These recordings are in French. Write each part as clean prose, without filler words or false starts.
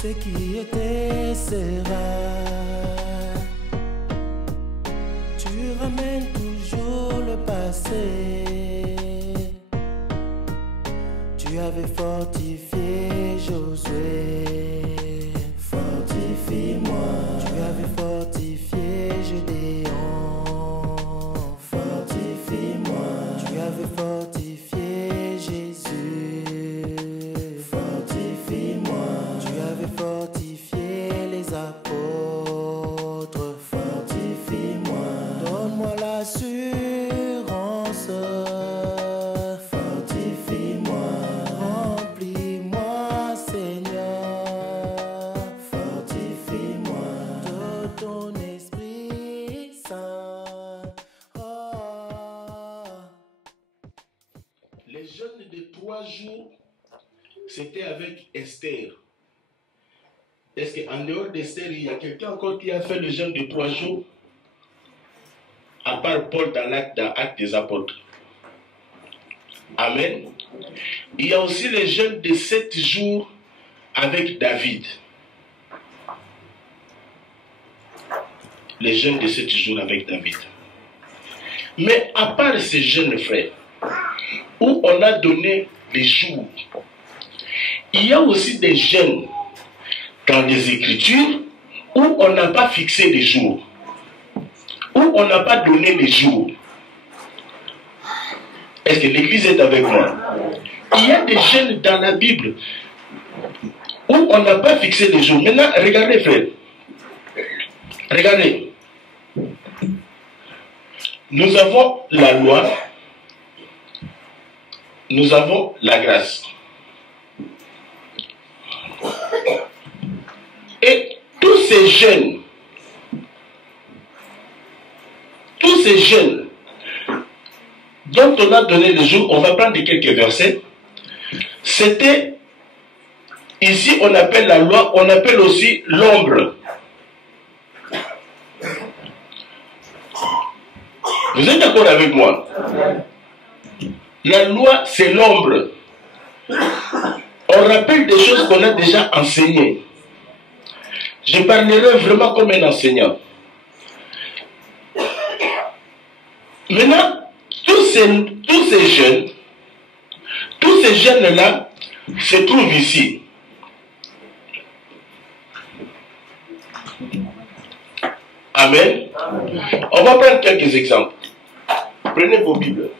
Ce qui était sera. Tu ramènes toujours le passé. Tu avais fortifié Josué. Fortifie-moi. Tu avais fortifié Gédéon. Fortifie-moi. Tu avais fortifié Jésus. Fortifie-moi. Tu avais fortifié les apôtres. Fortifie-moi. Donne-moi l'assurance. Fortifie-moi. Remplis-moi, Seigneur. Fortifie-moi de ton Esprit Saint. Oh. Les jeûnes de 3 jours, c'était avec Esther. Est-ce qu'en dehors d'Esther, il y a quelqu'un encore qui a fait le jeûne de 3 jours? À part Paul dans l'Acte des Apôtres. Amen. Il y a aussi le jeûne de 7 jours avec David. Les jeûnes de 7 jours avec David. Mais à part ces jeûnes, frères, où on a donné les jours, il y a aussi des jeûnes dans les Écritures où on n'a pas fixé les jours, où on n'a pas donné les jours. Est-ce que l'Église est avec moi? Il y a des jeûnes dans la Bible où on n'a pas fixé les jours. Maintenant, regardez, frère. Regardez. Nous avons la loi, nous avons la grâce. Et tous ces jeunes dont on a donné le jour, on va prendre quelques versets. C'était, ici on appelle la loi, on appelle aussi l'ombre. Vous êtes d'accord avec moi? La loi, c'est l'ombre. On rappelle des choses qu'on a déjà enseignées. Je parlerai vraiment comme un enseignant. Maintenant, tous ces jeunes-là se trouvent ici. Amen. On va prendre quelques exemples. Prenez vos Bibles.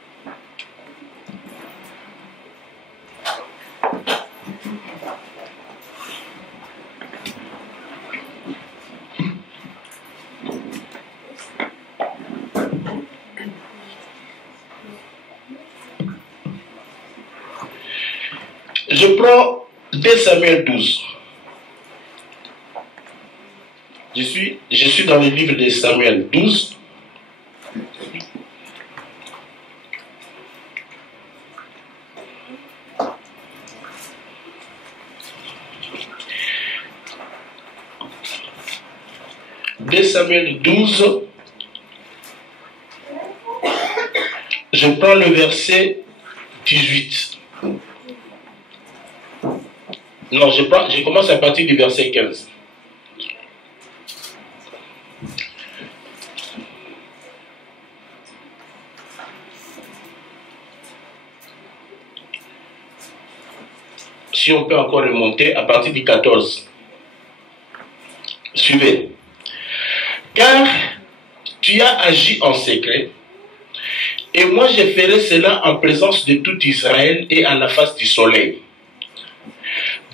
Je prends 2 Samuel 12. Je suis dans le livre de Samuel 12. Samuel 12. Je prends le verset 18. Non, je commence à partir du verset 15. Si on peut encore remonter à partir du 14. Suivez. Car tu as agi en secret, et moi je ferai cela en présence de tout Israël et à la face du soleil.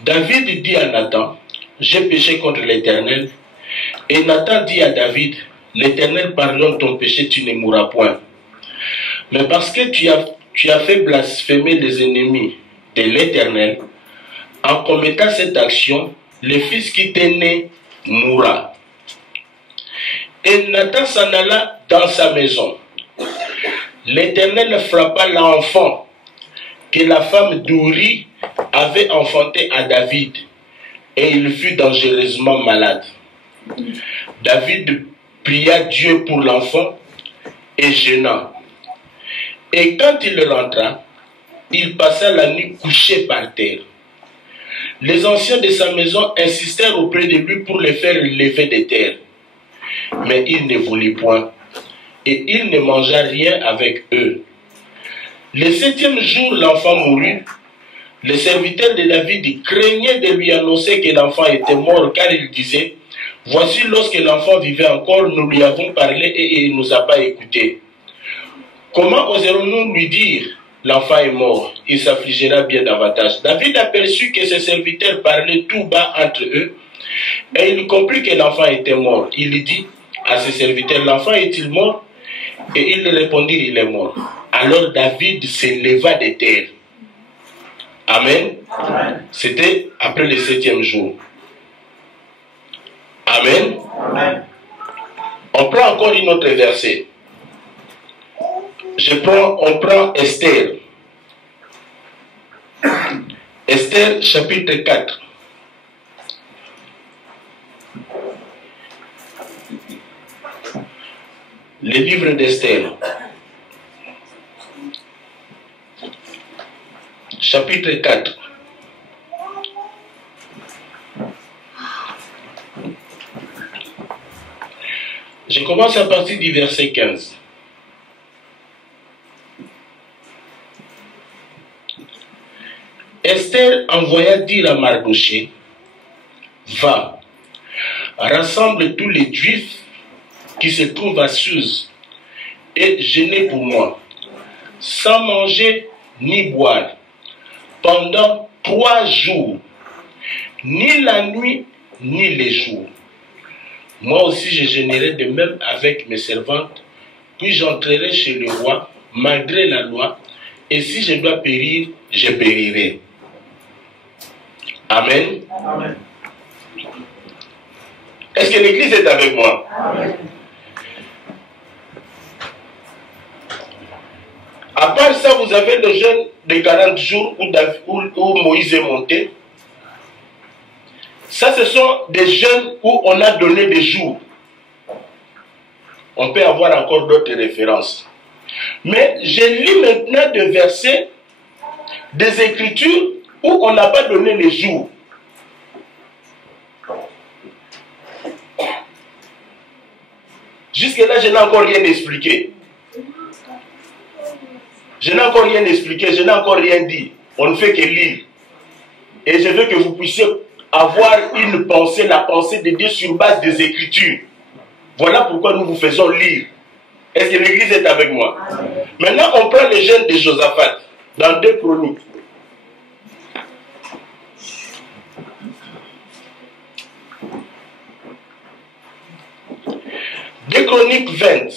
David dit à Nathan, j'ai péché contre l'Éternel. Et Nathan dit à David, l'Éternel pardonne ton péché, tu ne mourras point. Mais parce que tu as fait blasphémer les ennemis de l'Éternel, en commettant cette action, le fils qui t'est né mourra. Et Nathan s'en alla dans sa maison. L'Éternel frappa l'enfant que la femme d'Uri avait enfanté à David, et il fut dangereusement malade. David pria Dieu pour l'enfant et jeûna. Et quand il rentra, il passa la nuit couché par terre. Les anciens de sa maison insistèrent auprès de lui pour le faire lever des terres. Mais il ne voulut point, et il ne mangea rien avec eux. Le 7e jour, l'enfant mourut. Les serviteurs de David craignaient de lui annoncer que l'enfant était mort, car il disait, « Voici, lorsque l'enfant vivait encore, nous lui avons parlé et il ne nous a pas écoutés. Comment oserons-nous lui dire, l'enfant est mort, il s'affligera bien davantage. » David aperçut que ses serviteurs parlaient tout bas entre eux, et il comprit que l'enfant était mort. Il dit à ses serviteurs, « L'enfant est-il mort ?» Et ils répondirent, « Il est mort. » Alors David se leva de terre. Amen. C'était après le 7e jour. Amen. Amen. On prend encore une autre verset. On prend Esther. Esther chapitre 4. Le livre d'Esther. Chapitre 4. Je commence à partir du verset 15. Esther envoya dire à Mardochée, « Va, rassemble tous les Juifs qui se trouvent à Suse et jeûnez pour moi, sans manger ni boire, pendant 3 jours, ni la nuit, ni les jours. Moi aussi je jeûnerai de même avec mes servantes, puis j'entrerai chez le roi, malgré la loi, et si je dois périr, je périrai. » Amen. Amen. Est-ce que l'Église est avec moi? Amen. À part ça, vous avez le jeûne de 40 jours où Moïse est monté. Ça, ce sont des jeûnes où on a donné des jours. On peut avoir encore d'autres références. Mais je lis maintenant des versets, des Écritures, où on n'a pas donné les jours. Jusque-là, je n'ai encore rien expliqué. Je n'ai encore rien expliqué, je n'ai encore rien dit. On ne fait que lire. Et je veux que vous puissiez avoir une pensée, la pensée de Dieu sur base des Écritures. Voilà pourquoi nous vous faisons lire. Est-ce que l'Église est avec moi? Maintenant, on prend les jeûnes de Josaphat dans 2 Chroniques. 2 Chroniques 20.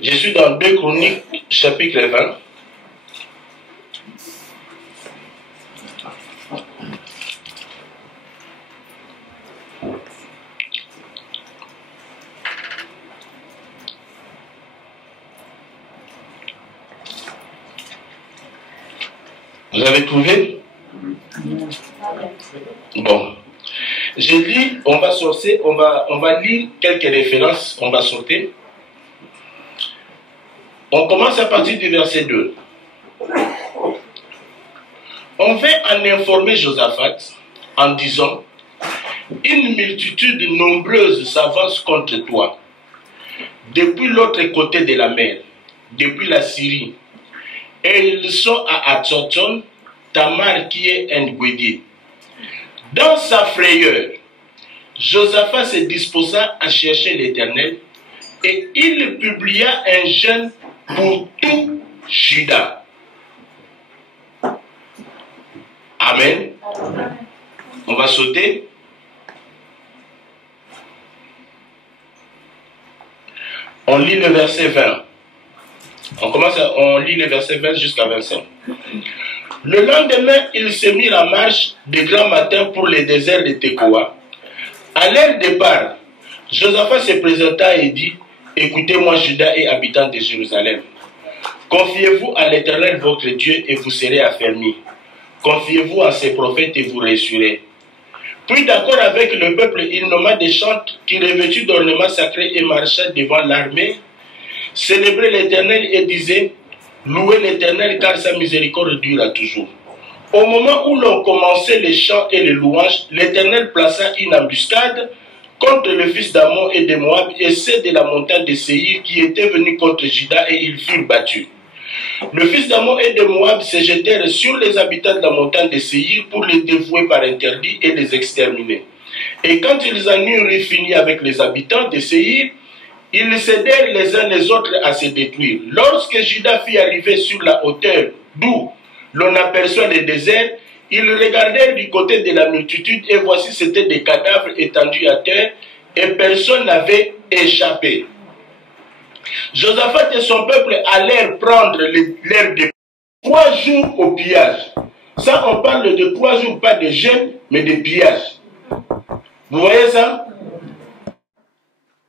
Je suis dans 2 Chroniques, chapitre 20. Vous avez trouvé? Bon. J'ai dit, on va lire quelques références, on va sauter. On commence à partir du verset 2. On va en informer Josaphat en disant, une multitude nombreuse s'avance contre toi, depuis l'autre côté de la mer, depuis la Syrie, et ils sont à Hatzoton, Tamar qui est Engwedi. Dans sa frayeur, Josaphat se disposa à chercher l'Éternel et il publia un jeûne pour tout Juda. Amen. On va sauter. On lit le verset 20. On lit le verset 20 jusqu'à 25. Le lendemain, ils se mirent en marche de grand matin pour le désert de Tekoa. À leur départ, Josaphat se présenta et dit, « Écoutez-moi, Juda et habitants de Jérusalem. Confiez-vous à l'Éternel votre Dieu et vous serez affermis. Confiez-vous à ses prophètes et vous réussirez. » Puis d'accord avec le peuple, il nomma des chantres qui revêtus d'ornements sacrés et marcha devant l'armée. célébraient l'Éternel et disaient, louez l'Éternel car sa miséricorde dure à toujours. Au moment où l'on commençait les chants et les louanges, l'Éternel plaça une embuscade contre le fils d'Ammon et de Moab et ceux de la montagne de Séhir qui étaient venus contre Juda et ils furent battus. Le fils d'Ammon et de Moab se jetèrent sur les habitants de la montagne de Séhir pour les dévouer par interdit et les exterminer. Et quand ils en eurent fini avec les habitants de Séhir, ils cédèrent les uns les autres à se détruire. Lorsque Juda fut arrivé sur la hauteur d'où l'on aperçoit le désert, ils regardèrent du côté de la multitude et voici c'étaient des cadavres étendus à terre et personne n'avait échappé. Josaphat et son peuple allèrent prendre l'air de 3 jours au pillage. Ça, on parle de 3 jours, pas de jeûne, mais de pillage. Vous voyez ça?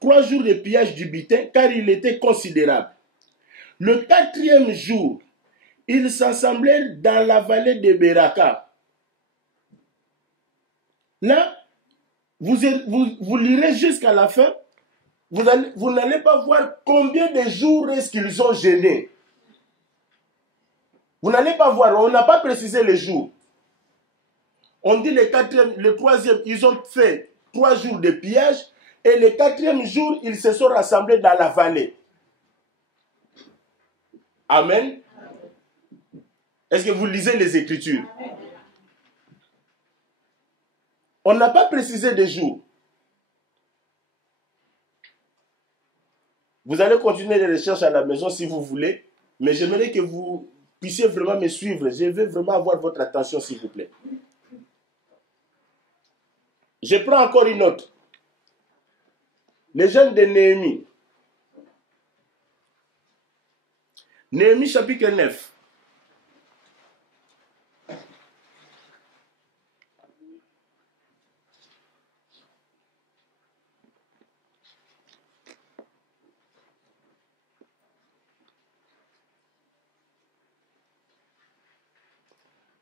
3 jours de pillage du butin, car il était considérable. Le 4e jour, ils s'assemblèrent dans la vallée de Beraka. Là, vous lirez jusqu'à la fin, vous n'allez pas voir combien de jours est-ce qu'ils ont jeûné. Vous n'allez pas voir, on n'a pas précisé les jours. On dit le 3e, ils ont fait 3 jours de pillage, et le 4e jour, ils se sont rassemblés dans la vallée. Amen. Est-ce que vous lisez les Écritures? On n'a pas précisé des jours. Vous allez continuer les recherches à la maison si vous voulez, mais j'aimerais que vous puissiez vraiment me suivre. Je veux vraiment avoir votre attention, s'il vous plaît. Je prends encore une autre. Les jeunes de Néhémie. Néhémie chapitre 9.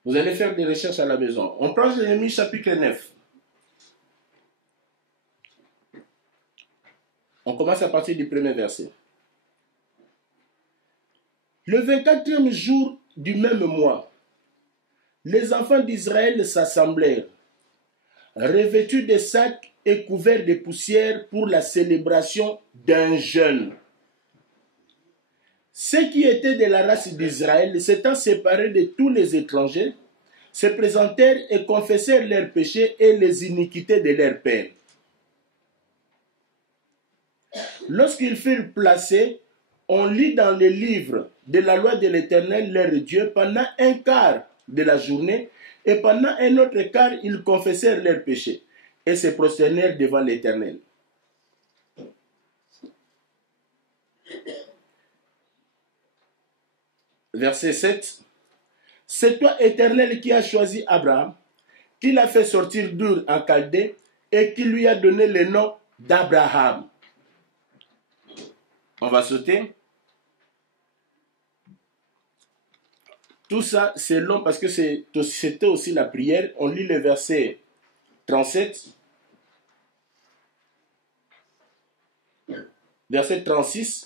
Vous allez faire des recherches à la maison. On prend Néhémie chapitre 9. On commence à partir du premier verset. Le 24e jour du même mois, les enfants d'Israël s'assemblèrent, revêtus de sacs et couverts de poussière pour la célébration d'un jeûne. Ceux qui étaient de la race d'Israël, s'étant séparés de tous les étrangers, se présentèrent et confessèrent leurs péchés et les iniquités de leurs pères. Lorsqu'ils furent placés, on lit dans les livres de la loi de l'Éternel leur Dieu pendant un quart de la journée, et pendant un autre quart, ils confessèrent leurs péchés et se prosternèrent devant l'Éternel. Verset 7. C'est toi, Éternel, qui as choisi Abraham, qui l'a fait sortir d'Ur en Chaldée et qui lui a donné le nom d'Abraham. On va sauter. Tout ça, c'est long parce que c'était aussi la prière. On lit le verset 37. Verset 36.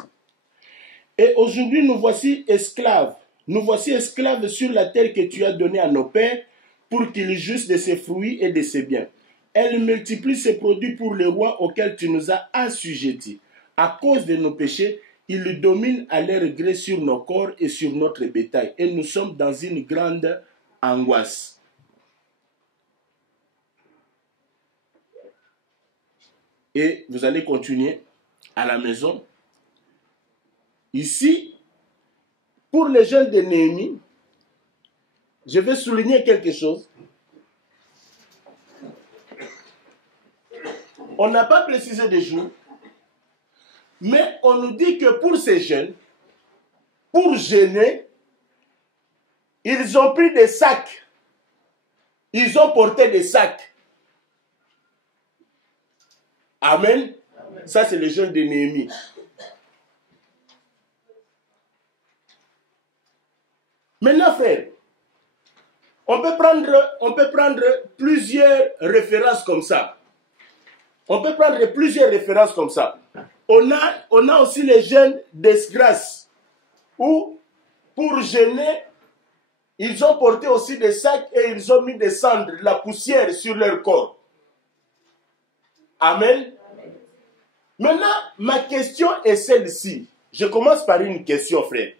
Et aujourd'hui, nous voici esclaves. Nous voici esclaves sur la terre que tu as donnée à nos pères pour qu'ils jouissent de ses fruits et de ses biens. Elle multiplie ses produits pour les rois auxquels tu nous as assujettis. À cause de nos péchés, ils dominent à leur gré sur nos corps et sur notre bétail. Et nous sommes dans une grande angoisse. Et vous allez continuer à la maison. Ici, pour les jeunes de Néhémie, je vais souligner quelque chose. On n'a pas précisé des jours, mais on nous dit que pour ces jeunes, pour jeûner, ils ont pris des sacs. Ils ont porté des sacs. Amen. Amen. Ça, c'est les jeunes de Néhémie. Maintenant, frère, on peut prendre plusieurs références comme ça. On peut prendre plusieurs références comme ça. On a aussi les jeûnes d'esgrâce, où pour jeûner, ils ont porté aussi des sacs et ils ont mis des cendres, de la poussière sur leur corps. Amen. Maintenant, ma question est celle-ci. Je commence par une question, frère,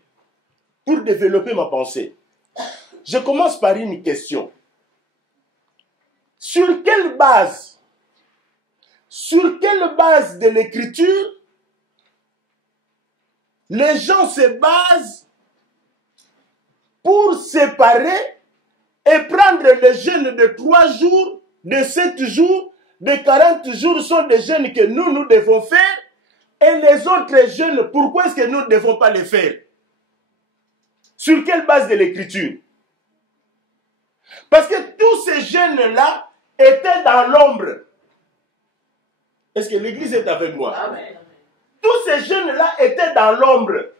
pour développer ma pensée. Je commence par une question. Sur quelle base de l'écriture les gens se basent pour séparer et prendre le jeûne de 3 jours, de 7 jours, de 40 jours sont des jeûnes que nous devons faire, et les autres jeûnes, pourquoi est-ce que nous ne devons pas les faire? Sur quelle base de l'écriture? Parce que tous ces jeûnes-là étaient dans l'ombre. Est-ce que l'église est avec moi? Amen. Tous ces jeûnes-là étaient dans l'ombre.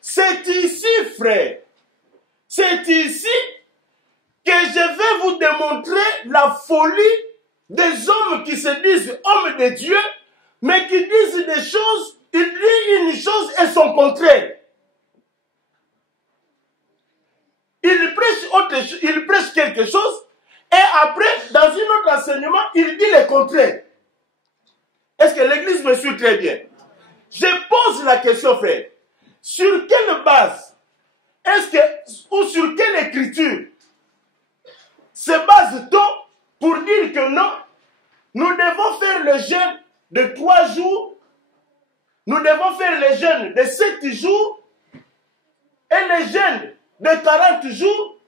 C'est ici, frère, c'est ici que je vais vous démontrer la folie des hommes qui se disent hommes de Dieu, mais qui disent des choses, ils disent une chose et son contraire. Il prêche quelque chose, et après, dans un autre enseignement, il dit le contraire. Est-ce que l'église me suit très bien? Je pose la question, frère. Sur quelle base, ou sur quelle écriture se base-t-on pour dire que non, nous devons faire le jeûne de 3 jours, nous devons faire le jeûne de 7 jours, et le jeûne de 40 jours,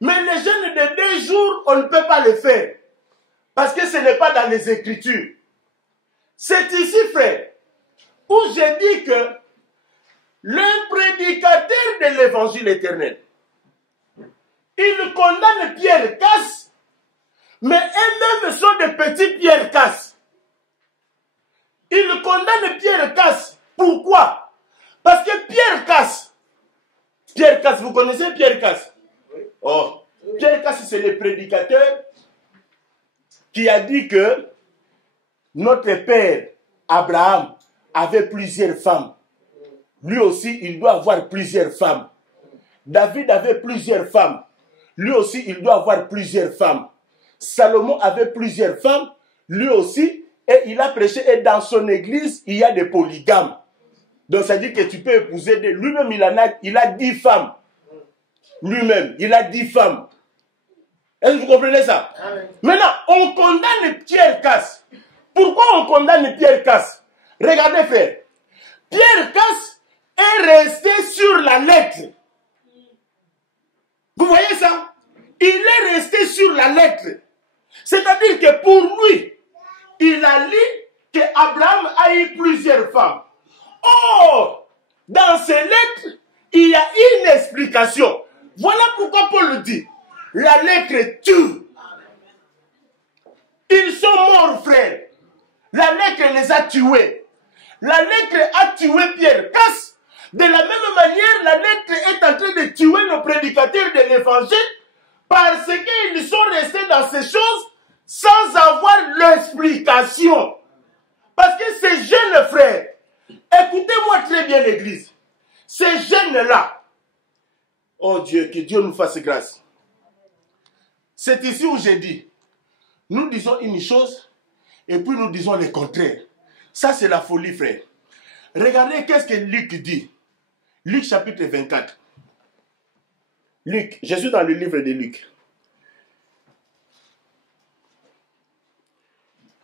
mais le jeûne de 2 jours, on ne peut pas le faire, parce que ce n'est pas dans les Écritures. C'est ici, frère, où j'ai dit que le prédicateur de l'évangile éternel, il condamne Pierre Casse, mais eux-mêmes sont des petits Pierre Casse. Il condamne Pierre Casse. Pourquoi? Parce que Pierre Casse, vous connaissez Pierre Casse? Oh, Pierre Casse, c'est le prédicateur qui a dit que notre père Abraham avait plusieurs femmes. Lui aussi, il doit avoir plusieurs femmes. David avait plusieurs femmes. Lui aussi, il doit avoir plusieurs femmes. Salomon avait plusieurs femmes. Lui aussi, et il a prêché. Et dans son église, il y a des polygames. Donc, ça dit que tu peux épouser. Lui-même, il a 10 femmes. Lui-même, il a 10 femmes. Est-ce que vous comprenez ça? Amen. Maintenant, on condamne Pierre Casse. Pourquoi on condamne Pierre Casse? Regardez, frère. Pierre Casse est resté sur la lettre. Vous voyez ça? Il est resté sur la lettre. C'est-à-dire que pour lui, il a lu qu'Abraham a eu plusieurs femmes. Or, dans ces lettres, il y a une explication. Voilà pourquoi Paul dit, la lettre tue. Ils sont morts, frère. La lettre les a tués. La lettre a tué Pierre Casse. De la même manière, la lettre est en train de tuer nos prédicateurs de l'évangile parce qu'ils sont restés dans ces choses sans avoir l'explication. Parce que ces jeunes frères, écoutez-moi très bien l'église, ces jeunes-là, oh Dieu, que Dieu nous fasse grâce. C'est ici où j'ai dit, nous disons une chose et puis nous disons le contraire. Ça c'est la folie, frère. Regardez qu'est-ce que Luc dit. Luc chapitre 24. Luc, je suis dans le livre de Luc.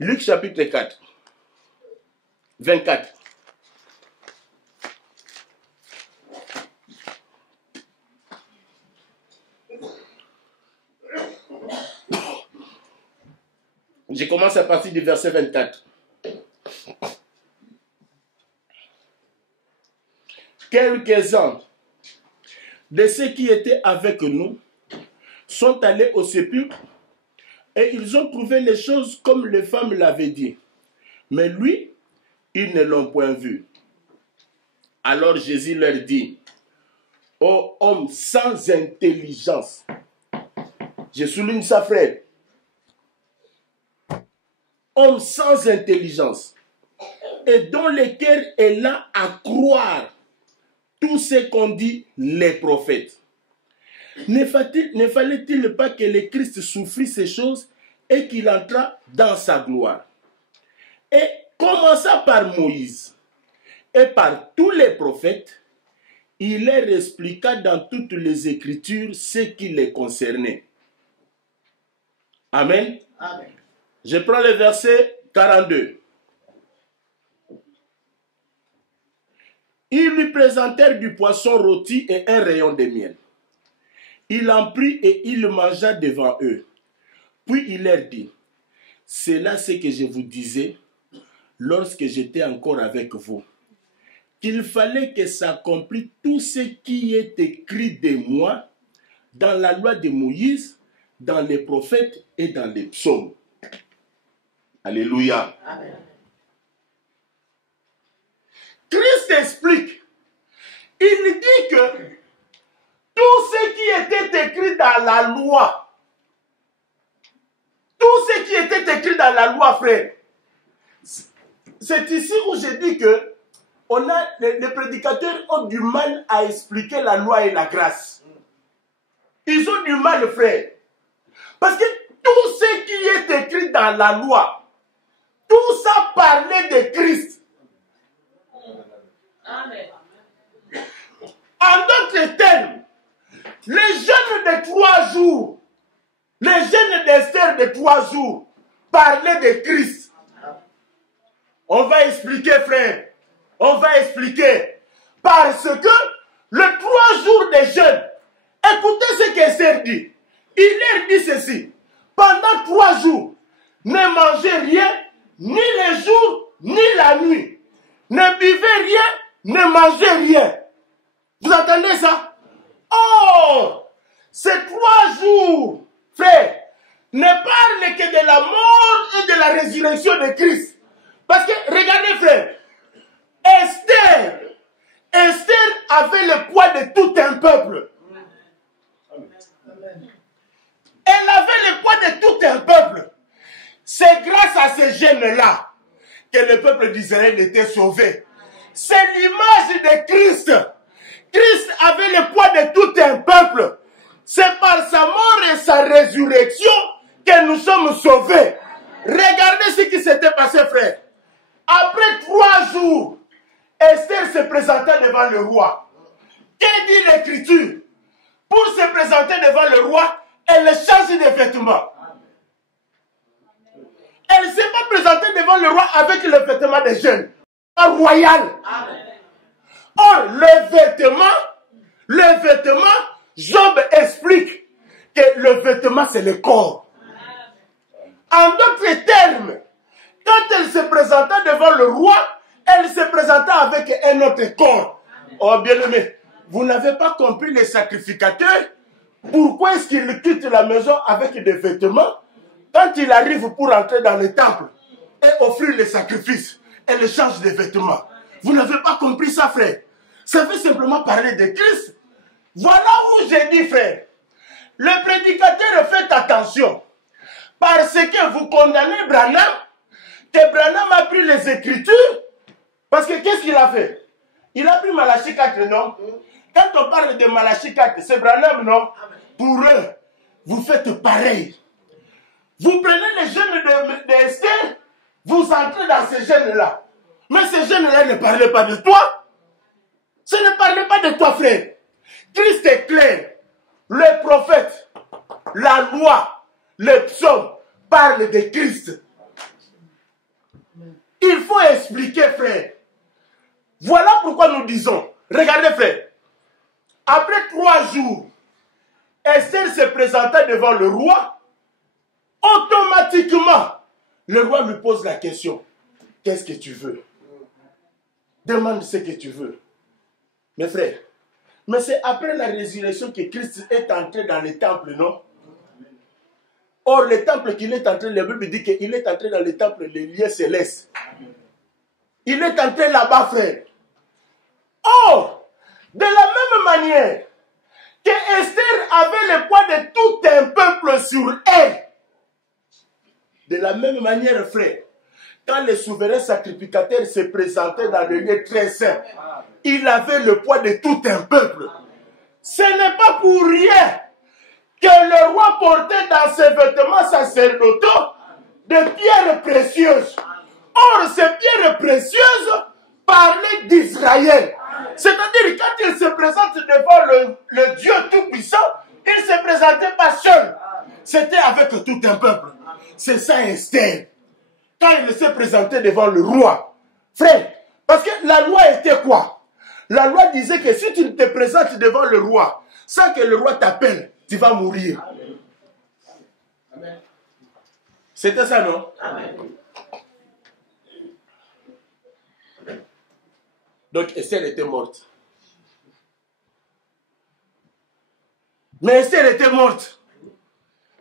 Luc chapitre 4. 24. Je commence à partir du verset 24. Quelques-uns de ceux qui étaient avec nous sont allés au sépulcre et ils ont trouvé les choses comme les femmes l'avaient dit. Mais lui, ils ne l'ont point vu. Alors Jésus leur dit, ô homme sans intelligence. Je souligne ça, frère. Homme sans intelligence. et dont le cœur est là à croire tout ce qu'ont dit les prophètes. Ne fallait-il pas que le Christ souffrit ces choses et qu'il entra dans sa gloire? Et commençant par Moïse et par tous les prophètes, il leur expliqua dans toutes les Écritures ce qui les concernait. Amen. Amen. Je prends le verset 42. Ils lui présentèrent du poisson rôti et un rayon de miel. Il en prit et il le mangea devant eux. Puis il leur dit, c'est là ce que je vous disais lorsque j'étais encore avec vous, qu'il fallait que s'accomplisse tout ce qui est écrit de moi dans la loi de Moïse, dans les prophètes et dans les psaumes. Alléluia. Amen. Christ explique. Il dit que tout ce qui était écrit dans la loi, tout ce qui était écrit dans la loi, frère, c'est ici où je dis que les prédicateurs ont du mal à expliquer la loi et la grâce. Ils ont du mal, frère. Parce que tout ce qui est écrit dans la loi, tout ça parlait de Christ. Amen. En d'autres termes, les jeûnes de 3 jours, les jeûnes d'Esther de 3 jours parlaient de Christ. On va expliquer, frère. On va expliquer. Parce que le 3 jours de jeûne, écoutez ce qu'Esther dit. Il leur dit ceci. Pendant 3 jours, ne mangez rien, ni le jour, ni la nuit. Ne buvez rien, ne mangez rien. Vous entendez ça? Oh, ces 3 jours, frère, ne parlent que de la mort et de la résurrection de Christ. Parce que, regardez, frère, Esther avait le poids de tout un peuple. Elle avait le poids de tout un peuple. C'est grâce à ces gènes-là que le peuple d'Israël était sauvé. C'est l'image de Christ. Christ avait le poids de tout un peuple. C'est par sa mort et sa résurrection que nous sommes sauvés. Regardez ce qui s'était passé, frère. Après 3 jours, Esther se présenta devant le roi. Que dit l'Écriture? Pour se présenter devant le roi, elle change de vêtements. Elle ne s'est pas présentée devant le roi avec le vêtement des jeunes. Royal. Or, le vêtement, Job explique que le vêtement, c'est le corps. En d'autres termes, quand elle se présenta devant le roi, elle se présenta avec un autre corps. Oh, bien-aimé, vous n'avez pas compris les sacrificateurs? Pourquoi est-ce qu'il quitte la maison avec des vêtements quand il arrive pour entrer dans le temple et offrir les sacrifices? Elle change de vêtements. Vous n'avez pas compris ça, frère? Ça veut simplement parler de Christ. Voilà où j'ai dit, frère, le prédicateur, faites attention. Parce que vous condamnez Branham, que Branham a pris les Écritures. Parce que qu'est-ce qu'il a fait? Il a pris Malachie 4, non? Quand on parle de Malachie 4, c'est Branham, non? Pour eux, vous faites pareil. Vous prenez les jeunes d'Esther, vous entrez dans ces jeunes-là. Mais ces jeunes-là ne parlaient pas de toi. Ce ne parlait pas de toi, frère. Christ est clair. Le prophète, la loi, les psaumes parlent de Christ. Il faut expliquer, frère. Voilà pourquoi nous disons, regardez, frère, après 3 jours, Esther se présenta devant le roi. Automatiquement, le roi lui pose la question. Qu'est-ce que tu veux? Demande ce que tu veux. Mes frères, mais c'est après la résurrection que Christ est entré dans le temple, non? Or, le temple qu'il est entré, la Bible dit qu'il est entré dans le temple, les lieux célestes. Il est entré là-bas, frère. Or, de la même manière que Esther avait le poids de tout un peuple sur elle, de la même manière, frère, quand le souverain sacrificateur se présentait dans le lieu très saint, il avait le poids de tout un peuple. Ce n'est pas pour rien que le roi portait dans ses vêtements sacerdotaux des pierres précieuses. Or, ces pierres précieuses parlaient d'Israël. C'est-à-dire, quand il se présente devant le Dieu Tout-Puissant, il ne se présentait pas seul. C'était avec tout un peuple. C'est ça Esther. Quand il s'est présenté devant le roi, frère, parce que la loi était quoi? La loi disait que si tu te présentes devant le roi, sans que le roi t'appelle, tu vas mourir. C'était ça, non? Amen. Donc Esther était morte. Mais Esther était morte.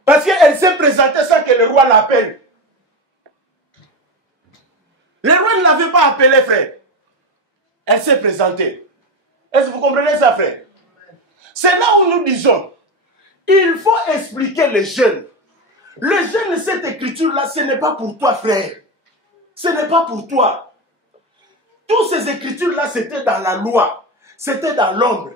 Parce qu'elle s'est présentée sans que le roi l'appelle. Le roi ne l'avait pas appelée, frère. Elle s'est présentée. Est-ce que vous comprenez ça, frère? C'est là où nous disons, il faut expliquer les jeunes. Le jeune, cette écriture-là, ce n'est pas pour toi, frère. Ce n'est pas pour toi. Toutes ces écritures-là, c'était dans la loi. C'était dans l'ombre.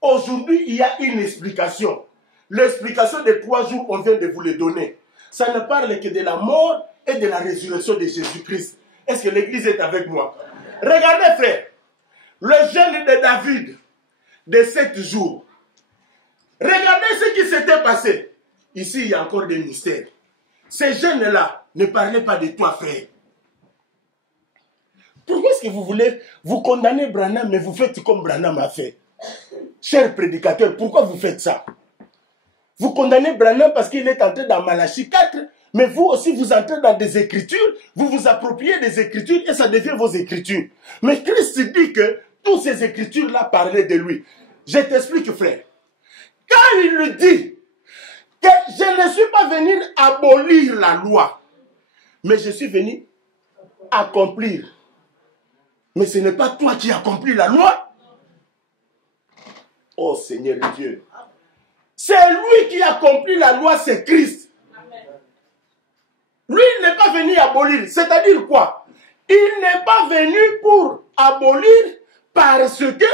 Aujourd'hui, il y a une explication. L'explication des 3 jours, on vient de vous les donner. Ça ne parle que de la mort et de la résurrection de Jésus-Christ. Est-ce que l'église est avec moi? Regardez, frère. Le jeûne de David de 7 jours. Regardez ce qui s'était passé. Ici, il y a encore des mystères. Ces jeunes-là ne parlaient pas de toi, frère. Pourquoi est-ce que vous voulez vous condamner Branham, mais vous faites comme Branham a fait? Cher prédicateur, pourquoi vous faites ça? Vous condamnez Branham parce qu'il est entré dans Malachie 4, mais vous aussi vous entrez dans des écritures, vous vous appropriez des écritures et ça devient vos écritures. Mais Christ dit que toutes ces écritures-là parlaient de lui. Je t'explique, frère. Quand il lui dit que je ne suis pas venu abolir la loi, mais je suis venu accomplir. Mais ce n'est pas toi qui accomplis la loi. Oh Seigneur Dieu. C'est lui qui accomplit la loi, c'est Christ. Lui, il n'est pas venu abolir. C'est-à-dire quoi? Il n'est pas venu pour abolir parce que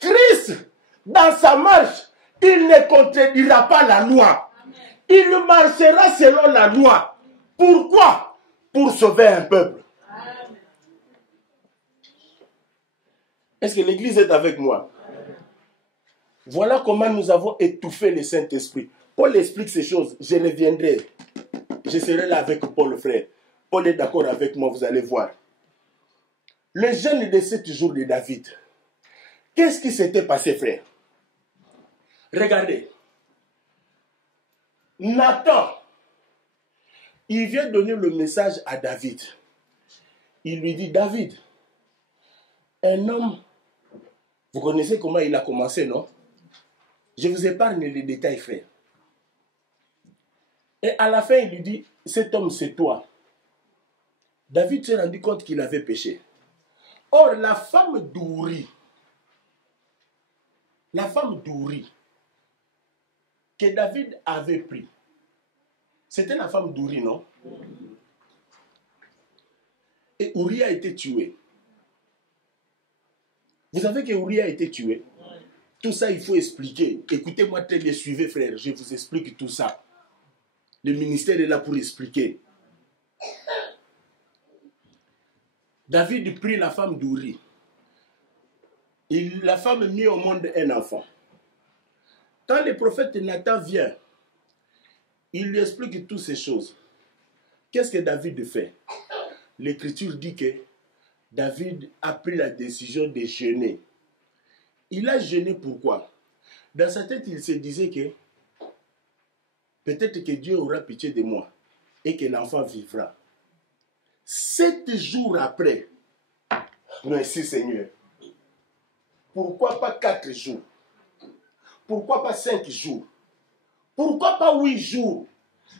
Christ, dans sa marche, il ne contredira pas la loi. Il marchera selon la loi. Pourquoi? Pour sauver un peuple. Est-ce que l'église est avec moi? Voilà comment nous avons étouffé le Saint-Esprit. Paul explique ces choses. Je reviendrai. Je serai là avec Paul, frère. Paul est d'accord avec moi, vous allez voir. Le jeûne de 7 jours de David. Qu'est-ce qui s'était passé, frère? Regardez. Nathan, il vient donner le message à David. Il lui dit, David, un homme, vous connaissez comment il a commencé, non? Je vous épargne les détails, frère. Et à la fin, il lui dit, cet homme, c'est toi. David s'est rendu compte qu'il avait péché. Or, la femme d'Uri, que David avait pris, c'était la femme d'Uri, non? Et Uri a été tué. Vous savez que Uri a été tué? Tout ça, il faut expliquer. Écoutez-moi très bien, suivez, frère. Je vous explique tout ça. Le ministère est là pour expliquer. David prit la femme d'Uri. La femme mit au monde un enfant. Quand le prophète Nathan vient, il lui explique toutes ces choses. Qu'est-ce que David fait? L'Écriture dit que David a pris la décision de jeûner. Il a jeûné pourquoi? Dans sa tête, il se disait que peut-être que Dieu aura pitié de moi et que l'enfant vivra. 7 jours après, merci Seigneur. Pourquoi pas 4 jours? Pourquoi pas 5 jours? Pourquoi pas 8 jours?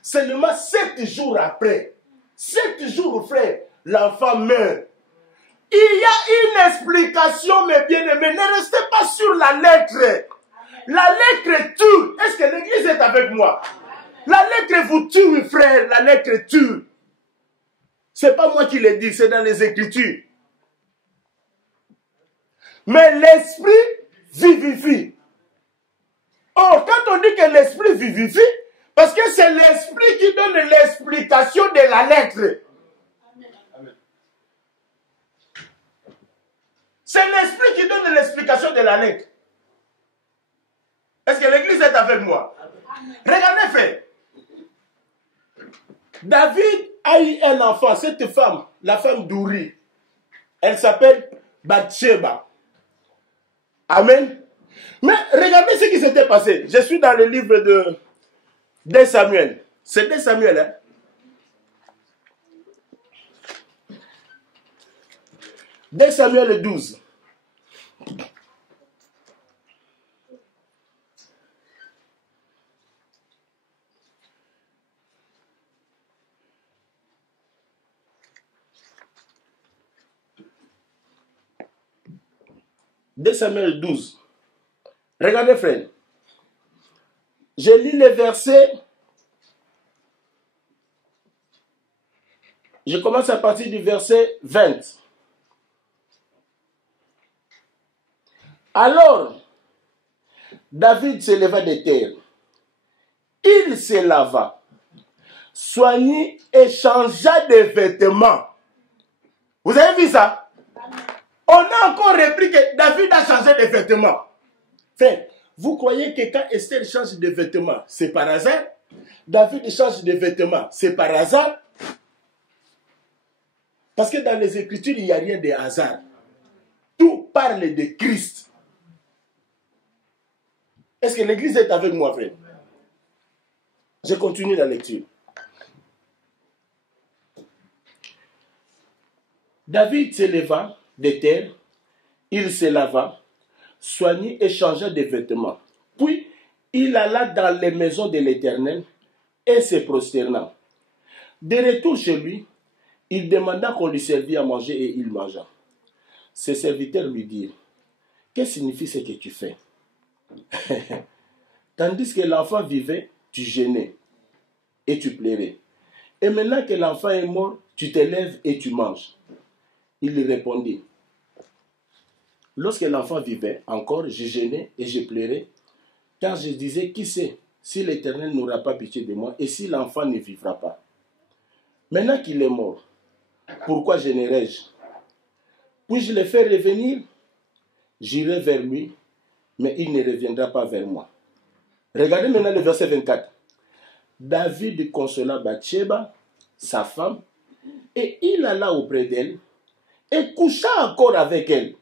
Seulement 7 jours après. 7 jours, frère, l'enfant meurt. Il y a une explication, mes bien-aimés. Ne restez pas sur la lettre. La lettre tue. Est-ce que l'église est avec moi? La lettre vous tue, frère. La lettre tue. Ce n'est pas moi qui le dis, c'est dans les Écritures. Mais l'esprit vivifie. Or, quand on dit que l'esprit vivifie, parce que c'est l'esprit qui donne l'explication de la lettre. C'est l'esprit qui donne l'explication de la lettre. Est-ce que l'église est avec moi? Regardez, frère. David a eu un enfant, cette femme, la femme d'Uri. Elle s'appelle Bathsheba. Amen. Mais regardez ce qui s'était passé. Je suis dans le livre de 2 Samuel. C'est 2 Samuel, hein? Dès Samuel 12. Dès Samuel 12. Regardez, frère. Je lis les versets. Je commence à partir du verset 20. Alors, David se leva de terre. Il se lava, soignit et changea de vêtements. Vous avez vu ça? On a encore repris que David a changé de vêtements. Frère, vous croyez que quand Esther change de vêtements, c'est par hasard? David change de vêtements, c'est par hasard? Parce que dans les Écritures, il n'y a rien de hasard. Tout parle de Christ. Est-ce que l'Église est avec moi, frère? Je continue la lecture. David se leva de terre, il se lava, soignit et changea de vêtements. Puis, il alla dans les maisons de l'Éternel et se prosterna. De retour chez lui, il demanda qu'on lui servît à manger et il mangea. Ses serviteurs lui dirent, « Que signifie ce que tu fais ?» Tandis que l'enfant vivait, tu gênais et tu plairais. Et maintenant que l'enfant est mort, tu te lèves et tu manges. Il lui répondit, lorsque l'enfant vivait, encore je gênais et je plairais, car je disais, qui sait si l'Éternel n'aura pas pitié de moi et si l'enfant ne vivra pas. Maintenant qu'il est mort, pourquoi gênerais-je? Puis-je le faire revenir? J'irai vers lui, mais il ne reviendra pas vers moi. Regardez maintenant le verset 24. David consola Bathsheba, sa femme, et il alla auprès d'elle et coucha encore avec elle.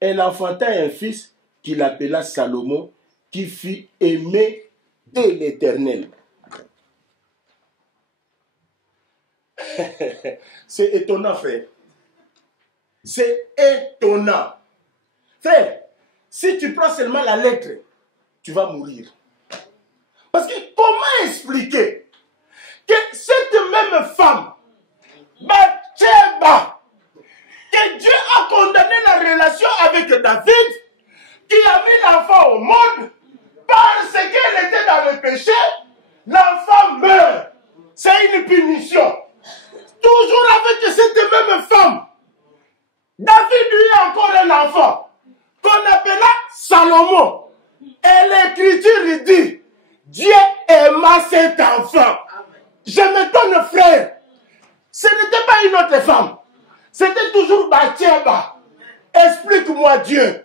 Elle enfanta un fils qu'il appela Salomon, qui fut aimé de l'Éternel. C'est étonnant, frère. C'est étonnant. Frère, si tu prends seulement la lettre, tu vas mourir. Parce que comment expliquer que cette même femme, Bathsheba, que Dieu a condamné la relation avec David, qui a mis l'enfant au monde, parce qu'elle était dans le péché, l'enfant meurt. C'est une punition. Toujours avec cette même femme, David eut encore un enfant qu'on appela Salomon. Et l'Écriture dit, Dieu aima cet enfant. Je m'étonne, frère. Ce n'était pas une autre femme. C'était toujours Bathsheba. Explique-moi, Dieu.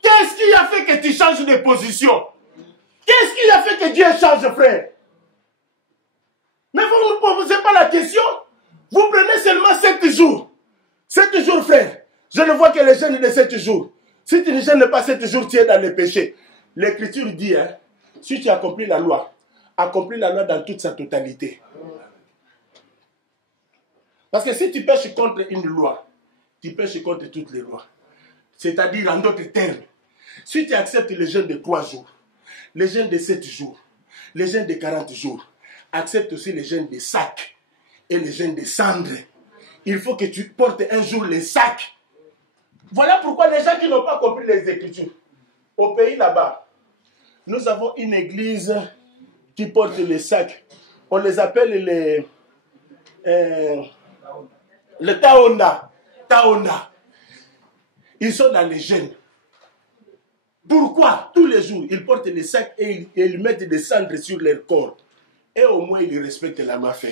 Qu'est-ce qui a fait que tu changes de position? Qu'est-ce qui a fait que Dieu change, frère? Mais vous ne me posez pas la question. Vous prenez seulement 7 jours. 7 jours, frère. Je ne vois que les jeunes de 7 jours. Si tu ne gênes pas 7 jours, tu es dans le péché. L'Écriture dit, hein, si tu accomplis la loi dans toute sa totalité. Parce que si tu pêches contre une loi, tu pêches contre toutes les lois. C'est-à-dire, en d'autres termes, si tu acceptes les jeûnes de 3 jours, les jeûnes de 7 jours, les jeûnes de 40 jours, accepte aussi les jeûnes de sac et les jeûnes de cendres. Il faut que tu portes un jour les sacs. Voilà pourquoi les gens qui n'ont pas compris les Écritures, au pays là-bas, nous avons une église qui porte les sacs. On les appelle le Taonda, ils sont dans les gènes. Pourquoi tous les jours, ils portent les sacs et ils mettent des cendres sur leur corps? Et au moins, ils respectent la mafia.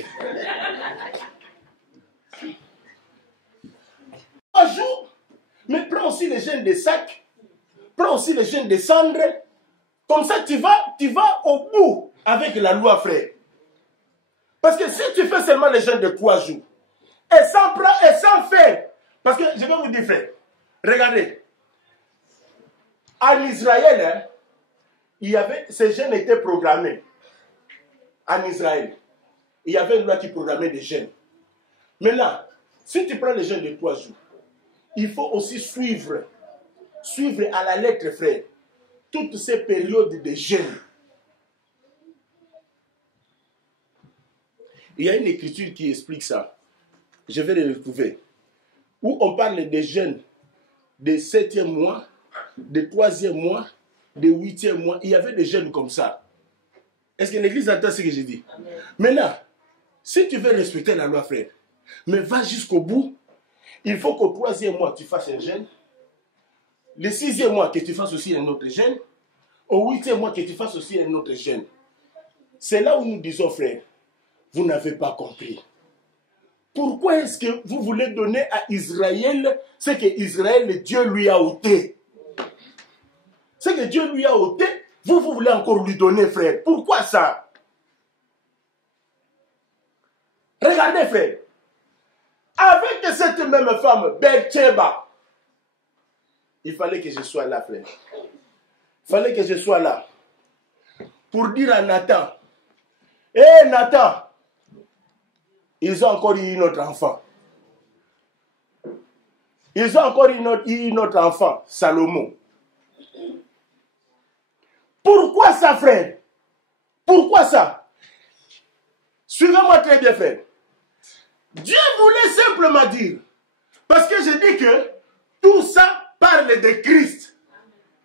3 jours, mais prends aussi les gènes des sacs, prends aussi les gènes des cendres. Comme ça, tu vas au bout avec la loi, frère. Parce que si tu fais seulement les gènes de 3 jours, et sans faire, parce que je vais vous dire, frère, regardez, en Israël, ces gènes étaient programmés. En Israël, il y avait une loi qui programmait des gènes. Maintenant, si tu prends les gènes de 3 jours, il faut aussi suivre à la lettre, frère, toutes ces périodes de jeûne. Il y a une écriture qui explique ça. Je vais le retrouver. Où on parle des jeûnes de 7e mois, de 3e mois, de 8e mois. Il y avait des jeûnes comme ça. Est-ce que l'Église entend ce que je dis? Amen. Maintenant, si tu veux respecter la loi, frère, mais va jusqu'au bout, il faut qu'au 3e mois, tu fasses un jeûne. Le 6e mois, que tu fasses aussi un autre jeûne. Au 8e mois, que tu fasses aussi un autre jeûne. C'est là où nous disons, frère, vous n'avez pas compris. Pourquoi est-ce que vous voulez donner à Israël ce que Israël, Dieu lui a ôté? Ce que Dieu lui a ôté, vous voulez encore lui donner, frère. Pourquoi ça? Regardez, frère. Avec cette même femme, Bathsheba, il fallait que je sois là, frère. Il fallait que je sois là. Pour dire à Nathan, hé Nathan, ils ont encore eu notre enfant. Ils ont encore eu notre enfant, Salomon. Pourquoi ça, frère? Pourquoi ça? Suivez-moi très bien, frère. Dieu voulait simplement dire, parce que je dis que tout ça parle de Christ.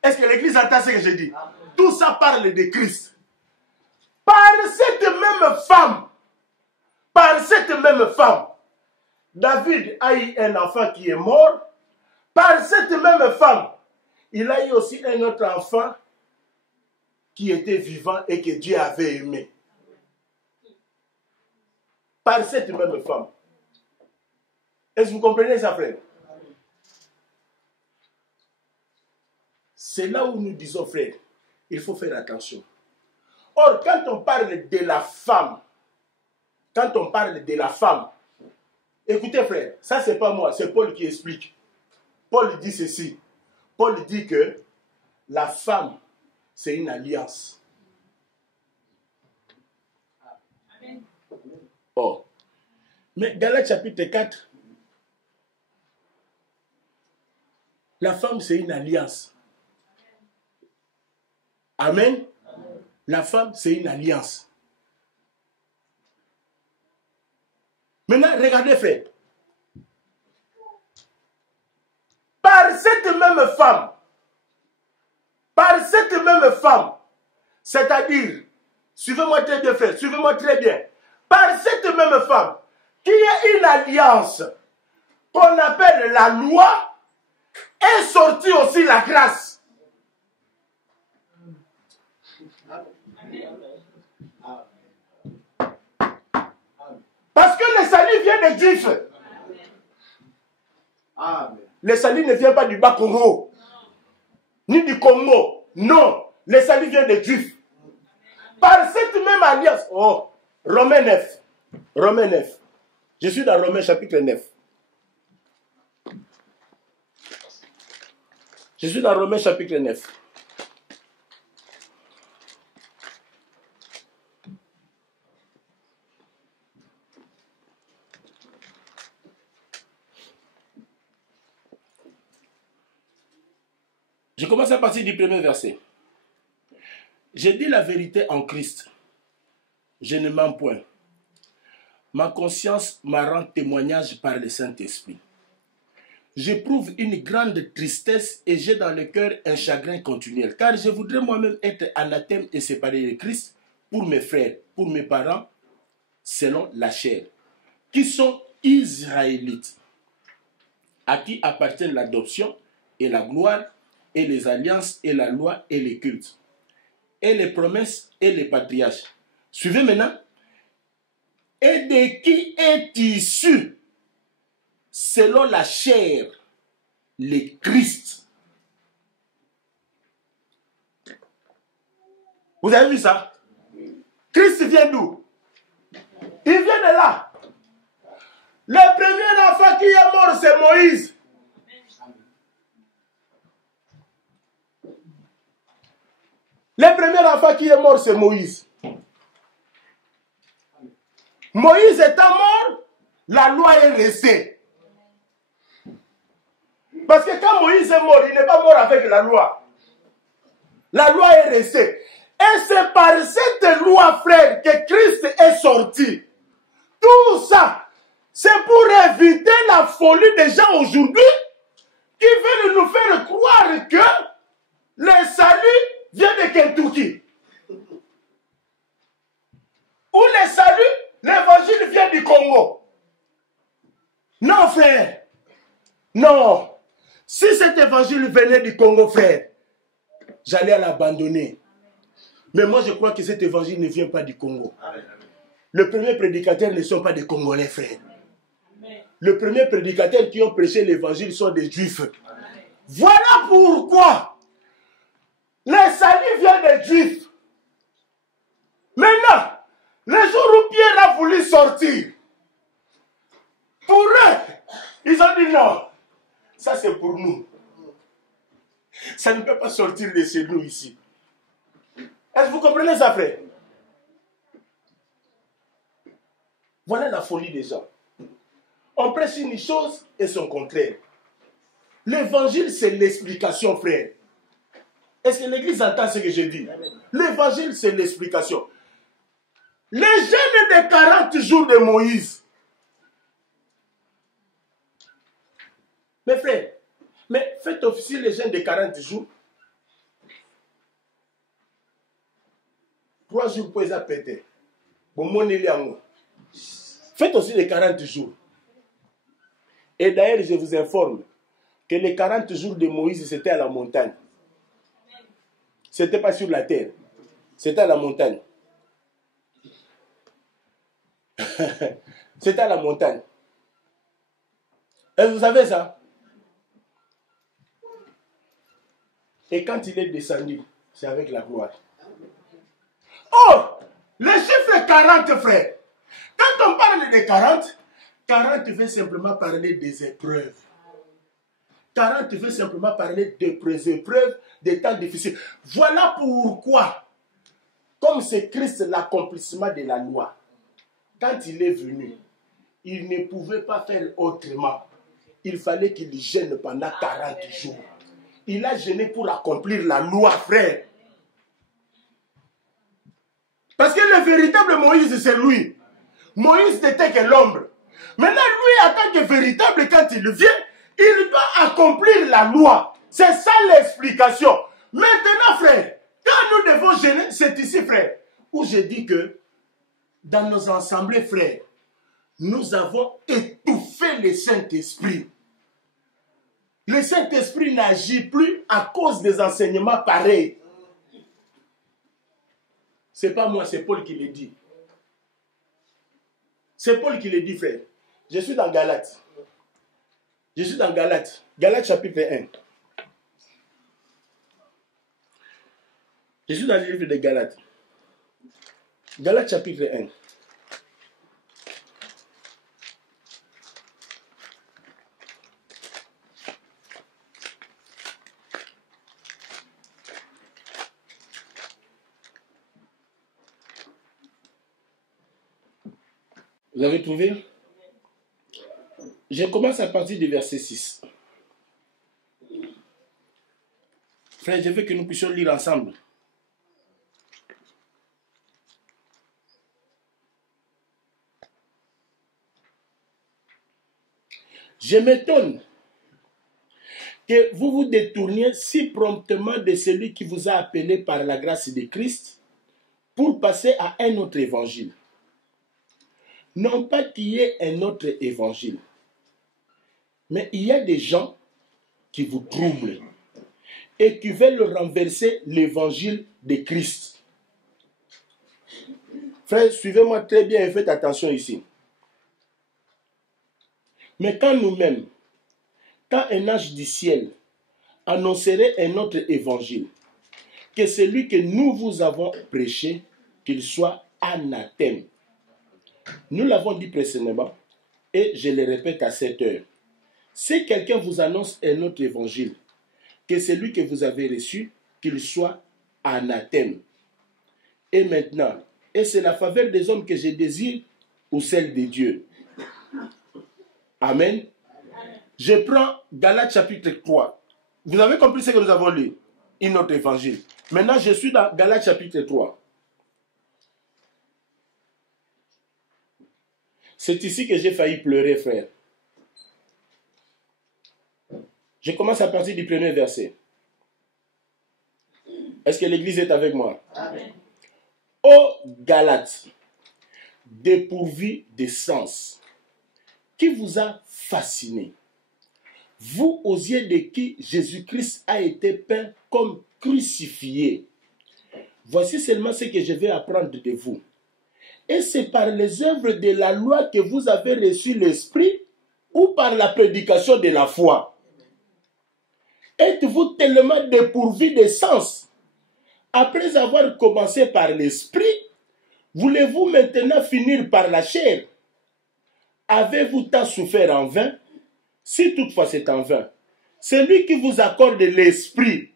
Est-ce que l'Église entend ce que je dis? Tout ça parle de Christ. Par cette même femme, David a eu un enfant qui est mort. Par cette même femme, il a eu aussi un autre enfant qui était vivant et que Dieu avait aimé. Par cette même femme. Est-ce que vous comprenez ça, frère? C'est là où nous disons, frère, il faut faire attention. Or, quand on parle de la femme, écoutez, frère, ça c'est pas moi, c'est Paul qui explique. Paul dit ceci. Paul dit que la femme, c'est une alliance. Oh. Mais Galates chapitre 4, la femme, c'est une alliance. Amen. La femme, c'est une alliance. Maintenant, regardez, frère. Par cette même femme, c'est-à-dire, suivez-moi très bien, frère, suivez-moi très bien. Par cette même femme, qui est une alliance qu'on appelle la loi, est sortie aussi la grâce. Parce que le salut vient des Juifs. Amen. Le salut ne vient pas du Bas-Congo, ni du Congo. Non, le salut vient des Juifs. Par cette même alliance. Oh, Romains 9. Romains 9. Je suis dans Romains chapitre 9. Je suis dans Romains chapitre 9. Je commence à partir du premier verset. J'ai dit la vérité en Christ. Je ne mens point. Ma conscience m'a rendu témoignage par le Saint-Esprit. J'éprouve une grande tristesse et j'ai dans le cœur un chagrin continuel, car je voudrais moi-même être anathème et séparé de Christ pour mes frères, pour mes parents, selon la chair, qui sont israélites, à qui appartiennent l'adoption et la gloire, et les alliances, et la loi, et les cultes, et les promesses, et les patriarches. Suivez maintenant. Et de qui est issu, selon la chair, le Christ. Vous avez vu ça? Christ vient d'où? Il vient de là. Le premier enfant qui est mort, c'est Moïse. Le premier enfant qui est mort, c'est Moïse. Moïse étant mort, la loi est restée. Parce que quand Moïse est mort, il n'est pas mort avec la loi. La loi est restée. Et c'est par cette loi, frère, que Christ est sorti. Tout ça, c'est pour éviter la folie des gens aujourd'hui qui veulent nous faire croire que le salut vient de Kentucky. Ou le salut, l'évangile vient du Congo. Non, frère. Non. Si cet évangile venait du Congo, frère, j'allais l'abandonner. Mais moi, je crois que cet évangile ne vient pas du Congo. Le premier prédicateur ne sont pas des Congolais, frère. Le premier prédicateur qui ont prêché l'évangile sont des Juifs. Voilà pourquoi le salut vient des Juifs. Maintenant, le jour où Pierre a voulu sortir, pour eux, ils ont dit non. Ça, c'est pour nous. Ça ne peut pas sortir de chez nous ici. Est-ce que vous comprenez ça, frère? Voilà la folie des gens. On prêche une chose et son contraire. L'évangile, c'est l'explication, frère. Est-ce que l'église entend ce que je dis? L'évangile, c'est l'explication. Les jeûnes des 40 jours de Moïse. Mes frères, mais faites officier les jeûnes de 40 jours. 3 jours pour les péter. Faites aussi les 40 jours. Et d'ailleurs, je vous informe que les 40 jours de Moïse, c'était à la montagne. Ce n'était pas sur la terre. C'était à la montagne. C'était à la montagne. Et vous savez ça? Et quand il est descendu, c'est avec la gloire. Oh! Le chiffre 40, frère. Quand on parle de 40, 40 veut simplement parler des épreuves. 40 veut simplement parler des épreuves, des temps difficiles. Voilà pourquoi, comme c'est Christ l'accomplissement de la loi, quand il est venu, il ne pouvait pas faire autrement. Il fallait qu'il gêne pendant 40 jours. Il a gêné pour accomplir la loi, frère. Parce que le véritable Moïse, c'est lui. Moïse n'était que l'ombre. Maintenant, lui, en tant que véritable, quand il vient, il doit accomplir la loi. C'est ça l'explication. Maintenant, frère, quand nous devons gêner, c'est ici, frère, où je dis que dans nos assemblées, frère, nous avons étouffé le Saint-Esprit. Le Saint-Esprit n'agit plus à cause des enseignements pareils. Ce n'est pas moi, c'est Paul qui le dit. C'est Paul qui le dit, frère. Je suis dans Galates. Je suis dans Galates. Galates chapitre 1. Je suis dans le livre de Galates. Galates chapitre 1. Vous avez trouvé? Je commence à partir du verset 6. Frère, je veux que nous puissions lire ensemble. Je m'étonne que vous vous détourniez si promptement de celui qui vous a appelé par la grâce de Christ pour passer à un autre évangile. Non pas qu'il y ait un autre évangile, mais il y a des gens qui vous troublent et qui veulent renverser l'évangile de Christ. Frère, suivez-moi très bien et faites attention ici. Mais quand nous-mêmes, quand un ange du ciel annoncerait un autre évangile, que celui que nous vous avons prêché, qu'il soit anathème. Nous l'avons dit précédemment, et je le répète à cette heure. Si quelqu'un vous annonce un autre évangile, que celui que vous avez reçu, qu'il soit anathème. Et maintenant, et c'est la faveur des hommes que je désire ou celle de Dieu. Amen. Je prends Galates chapitre 3. Vous avez compris ce que nous avons lu? Un autre évangile. Maintenant, je suis dans Galates chapitre 3. C'est ici que j'ai failli pleurer, frère. Je commence à partir du premier verset. Est-ce que l'Église est avec moi? Amen. Ô Galates, dépourvus de sens, qui vous a fasciné, vous aux yeux de qui Jésus-Christ a été peint comme crucifié. Voici seulement ce que je vais apprendre de vous. Et c'est par les œuvres de la loi que vous avez reçu l'Esprit ou par la prédication de la foi. Êtes-vous tellement dépourvu de sens? Après avoir commencé par l'Esprit, voulez-vous maintenant finir par la chair? Avez-vous tant souffert en vain? Si toutefois c'est en vain, celui qui vous accorde l'Esprit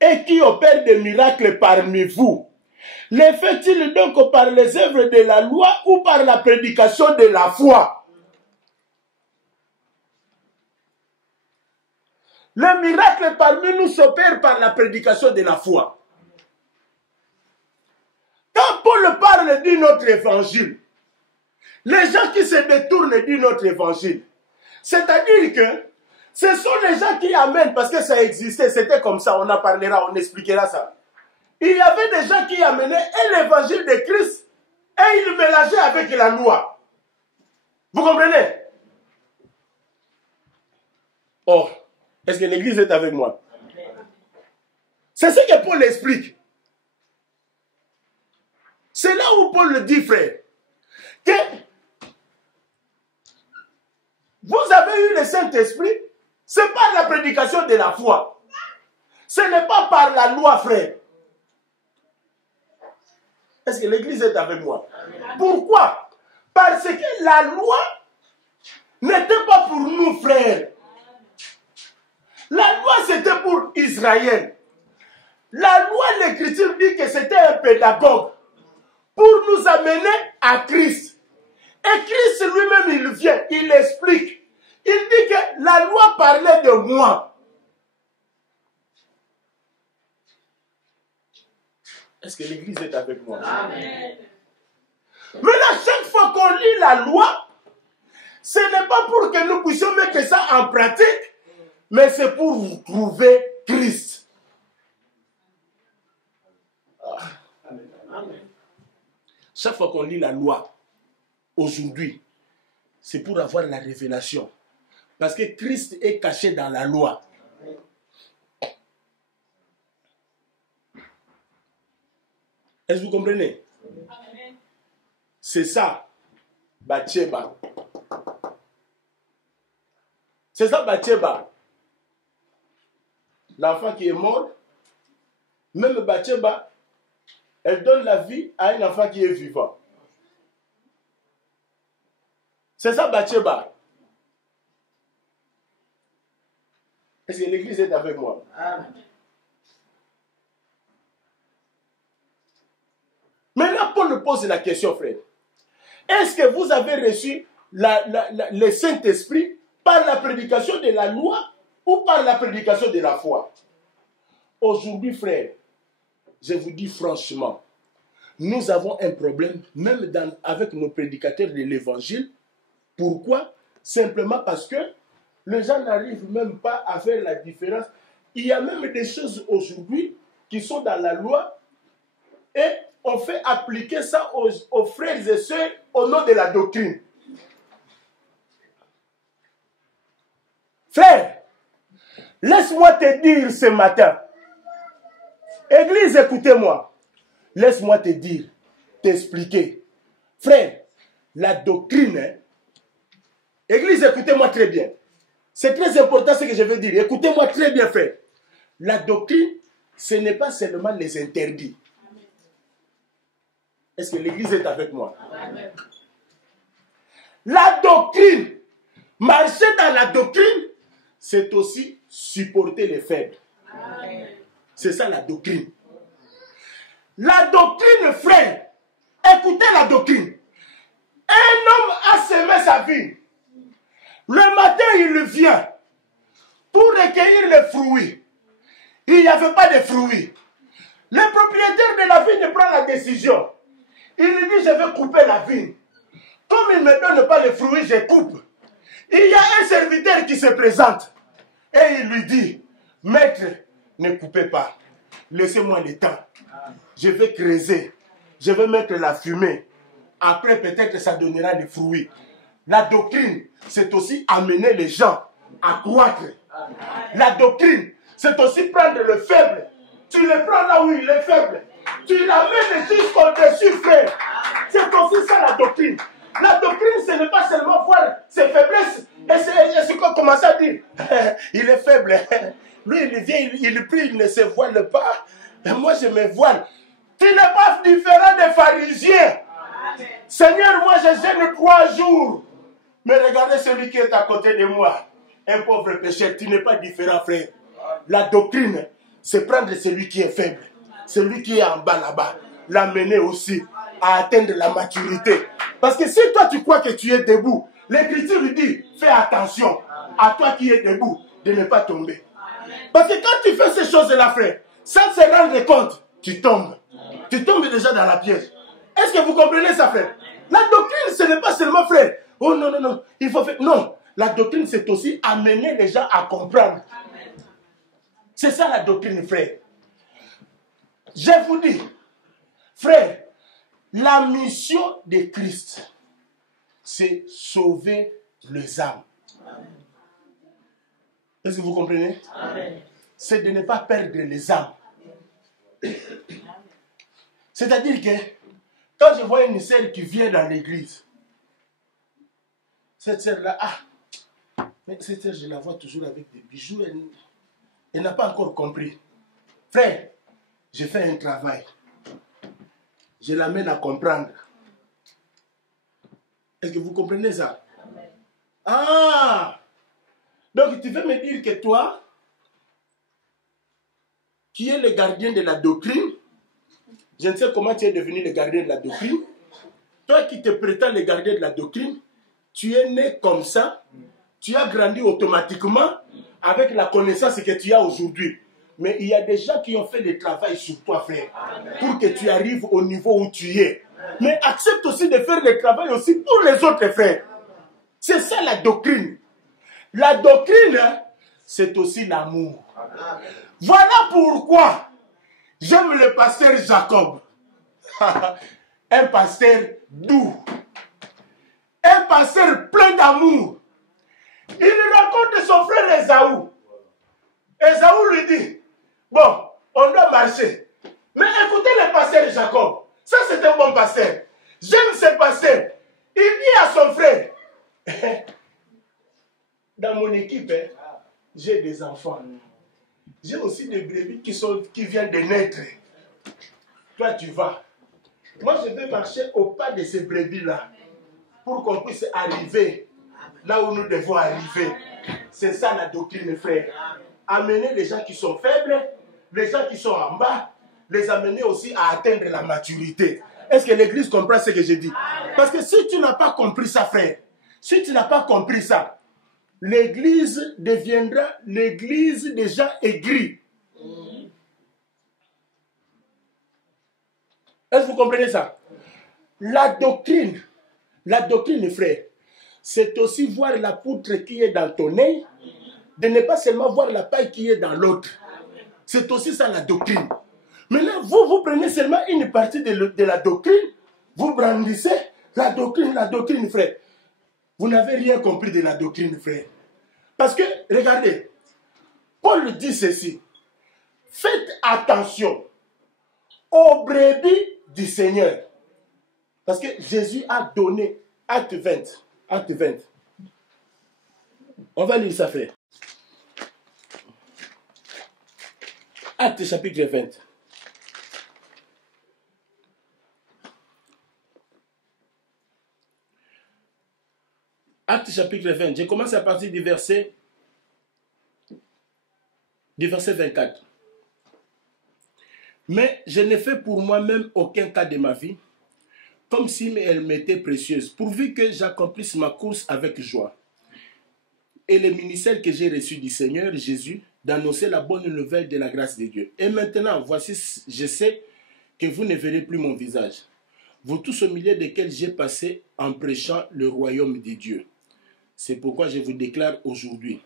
et qui opère des miracles parmi vous, le fait-il donc par les œuvres de la loi ou par la prédication de la foi? Le miracle parmi nous s'opère par la prédication de la foi. Quand Paul parle d'un autre évangile, les gens qui se détournent d'un autre évangile, c'est-à-dire que ce sont les gens qui amènent, parce que ça existait, c'était comme ça, on en parlera, on expliquera ça. Il y avait des gens qui amenaient l'évangile de Christ et ils le mélangeaient avec la loi. Vous comprenez? Oh, est-ce que l'Église est avec moi? C'est ce que Paul explique. C'est là où Paul le dit, frère, que vous avez eu le Saint-Esprit, c'est par la prédication de la foi. Ce n'est pas par la loi, frère. Est-ce que l'Église est avec moi? Pourquoi? Parce que la loi n'était pas pour nous, frères. La loi, c'était pour Israël. La loi, l'Écriture dit que c'était un pédagogue pour nous amener à Christ. Et Christ lui-même, il vient, il explique. Il dit que la loi parlait de moi. Est-ce que l'Église est avec moi? Amen. Mais là, chaque fois qu'on lit la loi, ce n'est pas pour que nous puissions mettre ça en pratique, mais c'est pour vous trouver Christ. Amen. Chaque fois qu'on lit la loi, aujourd'hui, c'est pour avoir la révélation. Parce que Christ est caché dans la loi. Est-ce que vous comprenez? C'est ça, Bathsheba. C'est ça, Bathsheba. L'enfant qui est mort, même Bathsheba, elle donne la vie à un enfant qui est vivant. C'est ça, Bathsheba. Est-ce que l'Église est avec moi? Amen. Maintenant, Paul pose la question, frère. Est-ce que vous avez reçu le Saint-Esprit par la prédication de la loi ou par la prédication de la foi? Aujourd'hui, frère, je vous dis franchement, nous avons un problème, même avec nos prédicateurs de l'Évangile. Pourquoi? Simplement parce que les gens n'arrivent même pas à faire la différence. Il y a même des choses aujourd'hui qui sont dans la loi et on fait appliquer ça aux frères et sœurs au nom de la doctrine. Frère, laisse-moi te dire ce matin, Église, écoutez-moi, laisse-moi te dire, t'expliquer. Frère, la doctrine, hein? Église, écoutez-moi très bien. C'est très important ce que je veux dire. Écoutez-moi très bien, frère. La doctrine, ce n'est pas seulement les interdits. Est-ce que l'Église est avec moi? Amen. La doctrine, marcher dans la doctrine, c'est aussi supporter les faibles. C'est ça la doctrine. La doctrine, frère, écoutez la doctrine. Un homme a semé sa vie. Le matin, il vient pour recueillir les fruits. Il n'y avait pas de fruits. Le propriétaire de la vigne prend la décision. Il lui dit, je vais couper la vigne. Comme il ne me donne pas les fruits, je coupe. Il y a un serviteur qui se présente. Et il lui dit, maître, ne coupez pas. Laissez-moi le temps. Je vais creuser. Je vais mettre la fumée. Après, peut-être ça donnera des fruits. La doctrine, c'est aussi amener les gens à croître. La doctrine, c'est aussi prendre le faible. Tu le prends là où il est faible. Tu l'amènes jusqu'au-dessus, frère. C'est aussi ça la doctrine. La doctrine, ce n'est pas seulement voir ses faiblesses. Et c'est qu'on commence à dire, il est faible. Lui, il vient, il prie, il ne se voile pas. Et moi, je me voile. Tu n'es pas différent des pharisiens. Seigneur, moi, je gêne 3 jours. Mais regardez celui qui est à côté de moi. Un pauvre pécheur, tu n'es pas différent, frère. La doctrine, c'est prendre celui qui est faible. Celui qui est en bas là-bas. L'amener aussi à atteindre la maturité. Parce que si toi, tu crois que tu es debout, l'Écriture lui dit, fais attention à toi qui es debout, de ne pas tomber. Parce que quand tu fais ces choses-là, frère, sans se rendre compte, tu tombes. Tu tombes déjà dans la piège. Est-ce que vous comprenez ça, frère? La doctrine, ce n'est pas seulement, frère, oh non, non, non, il faut faire... Non, la doctrine, c'est aussi amener les gens à comprendre. C'est ça la doctrine, frère. Je vous dis, frère, la mission de Christ, c'est sauver les âmes. Est-ce que vous comprenez? C'est de ne pas perdre les âmes. C'est-à-dire que quand je vois une sœur qui vient dans l'église, cette sœur-là, mais cette sœur, je la vois toujours avec des bijoux, elle n'a pas encore compris. Frère, j'ai fait un travail. Je l'amène à comprendre. Est-ce que vous comprenez ça? Ah! Donc tu veux me dire que toi, qui es le gardien de la doctrine, je ne sais comment tu es devenu le gardien de la doctrine, toi qui te prétends le gardien de la doctrine, tu es né comme ça, tu as grandi automatiquement avec la connaissance que tu as aujourd'hui. Mais il y a des gens qui ont fait le travail sur toi, frère, pour que tu arrives au niveau où tu es. Mais accepte aussi de faire le travail aussi pour les autres frères. C'est ça la doctrine. La doctrine, c'est aussi l'amour. Voilà pourquoi j'aime le pasteur Jacob. Un pasteur doux. Un pasteur plein d'amour. Il raconte son frère Esaü. Esaü lui dit, bon, on doit marcher. Mais écoutez le pasteur Jacob. Ça, c'est un bon pasteur. J'aime ce pasteur. Il dit à son frère, dans mon équipe, j'ai des enfants. J'ai aussi des brebis qui viennent de naître. Toi, tu vas. Moi, je vais marcher au pas de ces brebis-là pour qu'on puisse arriver là où nous devons arriver. C'est ça la doctrine, frère. Amener les gens qui sont faibles, les gens qui sont en bas, les amener aussi à atteindre la maturité. Est-ce que l'église comprend ce que je dis? Parce que si tu n'as pas compris ça, frère, si tu n'as pas compris ça, l'église deviendra l'église des gens aigris. Est-ce que vous comprenez ça? La doctrine, frère, c'est aussi voir la poutre qui est dans ton œil, de ne pas seulement voir la paille qui est dans l'autre. C'est aussi ça la doctrine. Maintenant, vous prenez seulement une partie de la doctrine, vous brandissez la doctrine, frère. Vous n'avez rien compris de la doctrine, frère. Parce que, regardez, Paul dit ceci. Faites attention aux brebis du Seigneur. Parce que Jésus a donné, acte 20. On va lire ça, frère. Acte chapitre 20. Acte chapitre 20. Je commence à partir du verset 24. Mais je n'ai fait pour moi-même aucun cas de ma vie, comme si elle m'était précieuse, pourvu que j'accomplisse ma course avec joie. Et le ministère que j'ai reçu du Seigneur Jésus, d'annoncer la bonne nouvelle de la grâce de Dieu. Et maintenant, voici, je sais que vous ne verrez plus mon visage. Vous tous au milieu desquels j'ai passé en prêchant le royaume de Dieu. C'est pourquoi je vous déclare aujourd'hui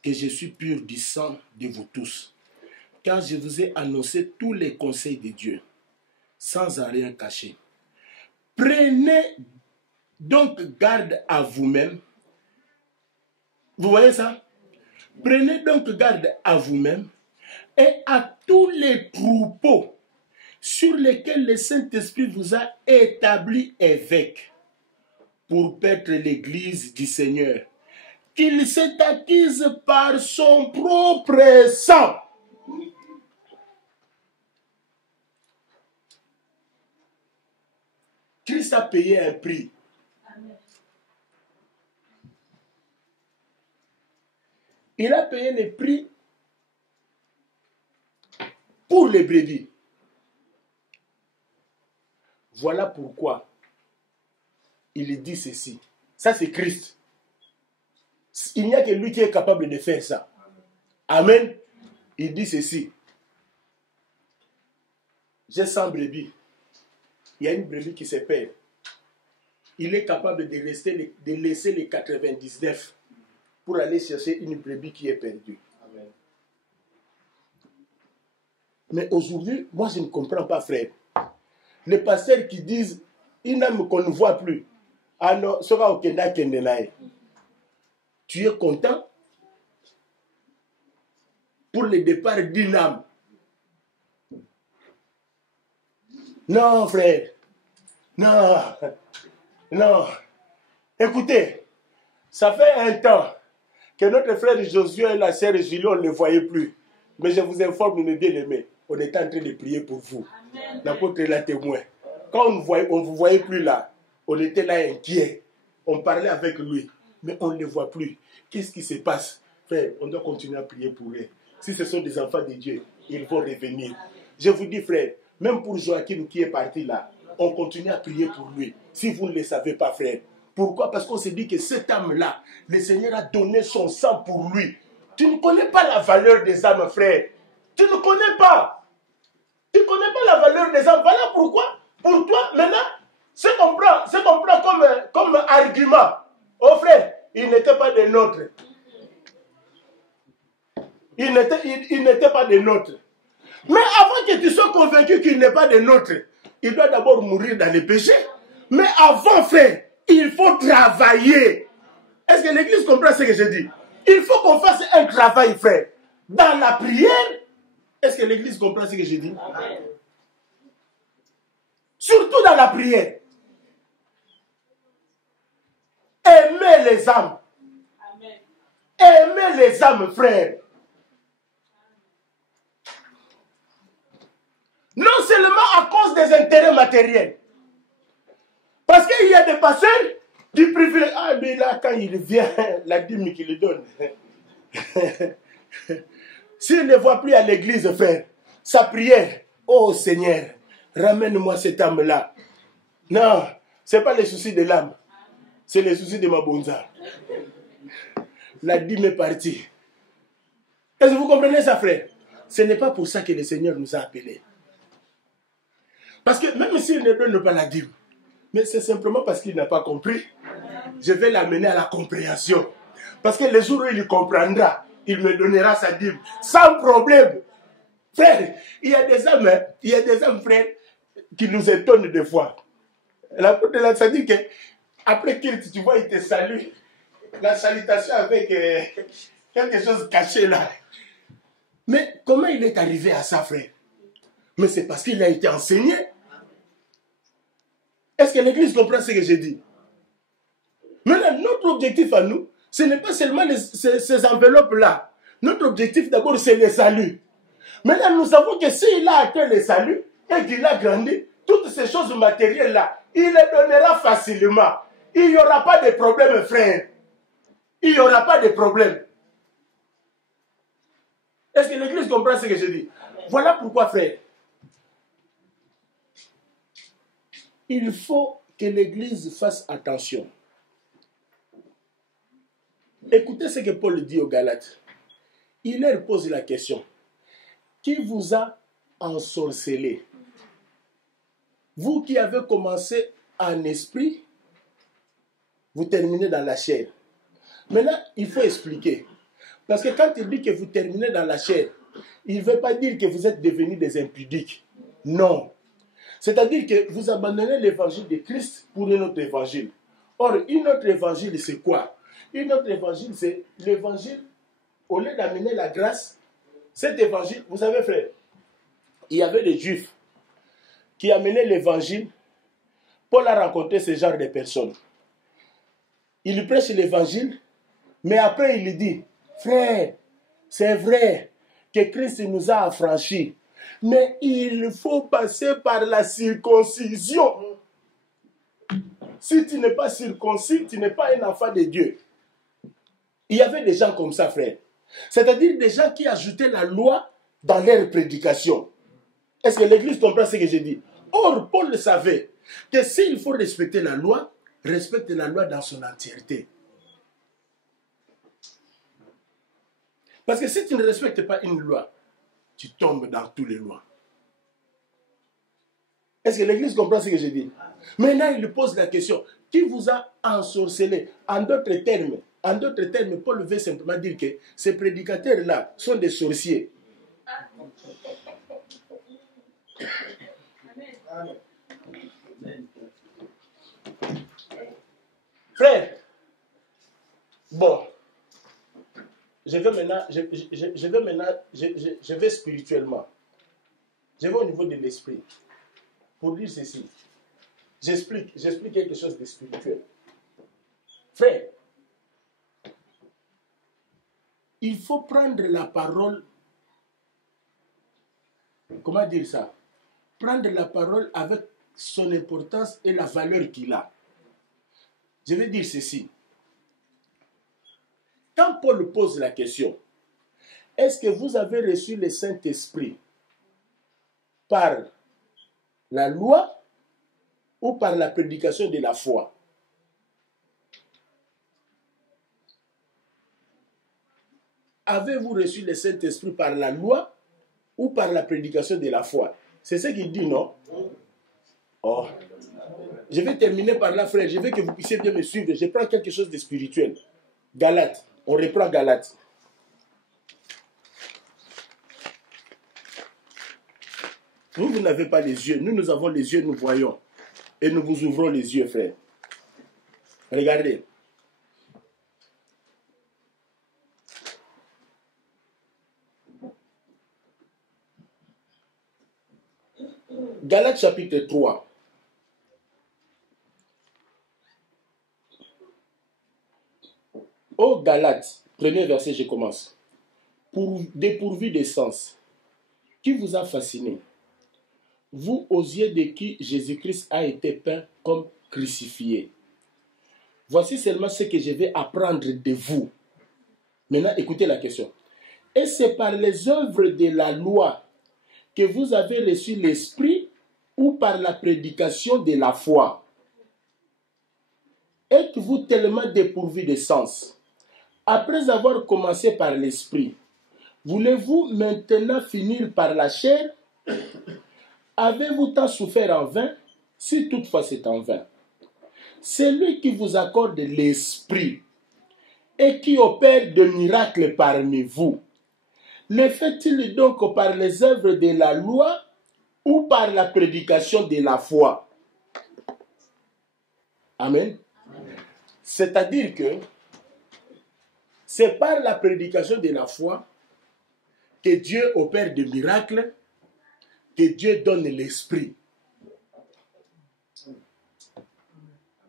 que je suis pur du sang de vous tous, car je vous ai annoncé tous les conseils de Dieu, sans en rien cacher. Prenez donc garde à vous-même. Vous voyez ça? Prenez donc garde à vous-même et à tous les troupeaux sur lesquels le Saint-Esprit vous a établi évêque pour paître l'église du Seigneur, qu'il s'est acquise par son propre sang. Christ a payé un prix. Il a payé le prix pour les brebis. Voilà pourquoi il dit ceci. Ça, c'est Christ. Il n'y a que lui qui est capable de faire ça. Amen. Il dit ceci. J'ai 100 brebis. Il y a une brebis qui se perd. Il est capable de laisser les 99 pour aller chercher une brebis qui est perdue. Amen. Mais aujourd'hui, moi je ne comprends pas, frère. Les pasteurs qui disent une âme qu'on ne voit plus. Ah non, sera au Kenda Kendenaï. Tu es content pour le départ d'une âme? Non, frère. Non. Écoutez, ça fait un temps que notre frère Josué et la sœur Julie, on ne les voyait plus. Mais je vous informe, mes bien-aimés, on était en train de prier pour vous. L'apôtre est la témoin. Quand on ne vous voyait plus là, on était là inquiets. On parlait avec lui, mais on ne les voit plus. Qu'est-ce qui se passe? Frère, on doit continuer à prier pour eux. Si ce sont des enfants de Dieu, ils vont revenir. Je vous dis, frère, même pour Joachim qui est parti là, on continue à prier pour lui. Si vous ne le savez pas, frère. Pourquoi? Parce qu'on se dit que cette âme-là, le Seigneur a donné son sang pour lui. Tu ne connais pas la valeur des âmes, frère. Tu ne connais pas. Tu ne connais pas la valeur des âmes. Voilà pourquoi, pour toi, maintenant, ce qu'on prend comme argument, oh frère, il n'était pas des nôtres. Il n'était pas des nôtres. Mais avant que tu sois convaincu qu'il n'est pas des nôtres, il doit d'abord mourir dans les péchés. Mais avant, frère, il faut travailler. Est-ce que l'église comprend ce que je dis? Il faut qu'on fasse un travail, frère. Dans la prière, est-ce que l'église comprend ce que je dis? Amen. Surtout dans la prière. Aimez les âmes. Amen. Aimez les âmes, frère. Non seulement à cause des intérêts matériels. Parce qu'il y a des pasteurs du privilège. Ah, mais là, quand il vient, la dîme qu'il lui donne. S'il ne voit plus à l'église, frère, sa prière, oh Seigneur, ramène-moi cette âme-là. Non, ce n'est pas les soucis de l'âme. C'est les soucis de ma bonza. La dîme est partie. Est-ce que vous comprenez ça, frère? Ce n'est pas pour ça que le Seigneur nous a appelés. Parce que même s'il ne donne pas la dîme, mais c'est simplement parce qu'il n'a pas compris. Je vais l'amener à la compréhension. Parce que le jour où il comprendra, il me donnera sa dîme. Sans problème. Frère, il y a des hommes, hein, il y a des hommes, frère, qui nous étonnent des fois. L'apôtre de la ça dit que après qu'il tu vois, il te salue. La salutation avec quelque chose caché là. Mais comment il est arrivé à ça, frère? Mais c'est parce qu'il a été enseigné. Est-ce que l'Église comprend ce que j'ai dit? Maintenant, notre objectif à nous, ce n'est pas seulement ces enveloppes-là. Notre objectif d'abord, c'est le salut. Maintenant, nous savons que s'il a atteint le salut et qu'il a grandi, toutes ces choses matérielles-là, il les donnera facilement. Il n'y aura pas de problème, frère. Il n'y aura pas de problème. Est-ce que l'Église comprend ce que je dis? Voilà pourquoi, frère, il faut que l'Église fasse attention. Écoutez ce que Paul dit aux Galates. Il leur pose la question. Qui vous a ensorcelé? Vous qui avez commencé en esprit, vous terminez dans la chair. Maintenant, il faut expliquer. Parce que quand il dit que vous terminez dans la chair, il ne veut pas dire que vous êtes devenus des impudiques. Non. C'est-à-dire que vous abandonnez l'évangile de Christ pour un autre évangile. Or, une autre évangile, c'est quoi? Une autre évangile, c'est l'évangile, au lieu d'amener la grâce, cet évangile, vous savez, frère, il y avait des Juifs qui amenaient l'évangile. Paul a rencontré ce genre de personnes. Il prêche l'évangile, mais après il dit, frère, c'est vrai que Christ nous a affranchis, mais il faut passer par la circoncision. Si tu n'es pas circoncis, tu n'es pas un enfant de Dieu. Il y avait des gens comme ça, frère. C'est-à-dire des gens qui ajoutaient la loi dans leur prédication. Est-ce que l'Église comprend ce que j'ai dit? Or, Paul le savait que s'il faut respecter la loi, respecte la loi dans son entièreté. Parce que si tu ne respectes pas une loi, tu tombes dans toutes les lois. Est-ce que l'Église comprend ce que j'ai dit? Maintenant, il lui pose la question. Qui vous a ensorcelé? En d'autres termes, Paul veut simplement dire que ces prédicateurs-là sont des sorciers. Frère, bon, je vais spirituellement. Je vais au niveau de l'esprit. Pour dire ceci, j'explique quelque chose de spirituel. Frère, il faut prendre la parole, comment dire ça? Prendre la parole avec son importance et la valeur qu'il a. Je vais dire ceci. Quand Paul pose la question, est-ce que vous avez reçu le Saint-Esprit par la loi ou par la prédication de la foi? Avez-vous reçu le Saint-Esprit par la loi ou par la prédication de la foi? C'est ce qu'il dit, non? Oh. Je vais terminer par là, frère. Je veux que vous puissiez bien me suivre. Je prends quelque chose de spirituel. Galates. On reprend Galates. Vous n'avez pas les yeux. Nous avons les yeux, nous voyons. Et nous vous ouvrons les yeux, frère. Regardez. Galates chapitre 3. Ô Galates, premier verset, je commence. Dépourvu de sens, qui vous a fasciné? Vous, aux yeux de qui Jésus-Christ a été peint comme crucifié. Voici seulement ce que je vais apprendre de vous. Maintenant, écoutez la question. Et c'est par les œuvres de la loi que vous avez reçu l'Esprit ou par la prédication de la foi? Êtes-vous tellement dépourvu de sens? Après avoir commencé par l'Esprit, voulez-vous maintenant finir par la chair? Avez-vous tant souffert en vain, si toutefois c'est en vain? C'est lui qui vous accorde l'Esprit et qui opère de miracles parmi vous. Le fait-il donc par les œuvres de la loi ou par la prédication de la foi? Amen. C'est-à-dire que c'est par la prédication de la foi que Dieu opère des miracles, que Dieu donne l'esprit.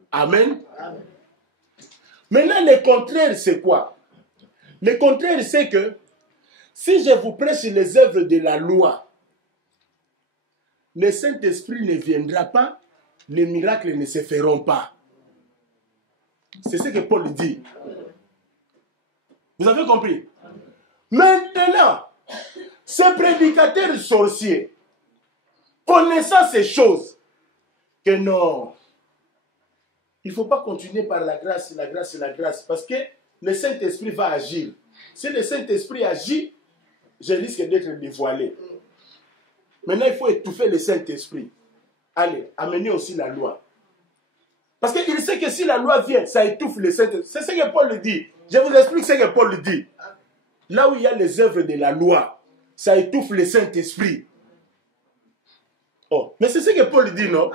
Amen. Maintenant, le contraire, c'est quoi? Le contraire, c'est que si je vous prêche les œuvres de la loi, le Saint-Esprit ne viendra pas, les miracles ne se feront pas. C'est ce que Paul dit. Vous avez compris? Maintenant, ces prédicateurs sorciers, connaissant ces choses, que non, il ne faut pas continuer par la grâce, la grâce, la grâce, parce que le Saint-Esprit va agir. Si le Saint-Esprit agit, je risque d'être dévoilé. Maintenant, il faut étouffer le Saint-Esprit. Allez, amenez aussi la loi. Parce qu'il sait que si la loi vient, ça étouffe le Saint-Esprit. C'est ce que Paul dit. Je vous explique ce que Paul dit. Là où il y a les œuvres de la loi, ça étouffe le Saint-Esprit. Oh, mais c'est ce que Paul dit, non?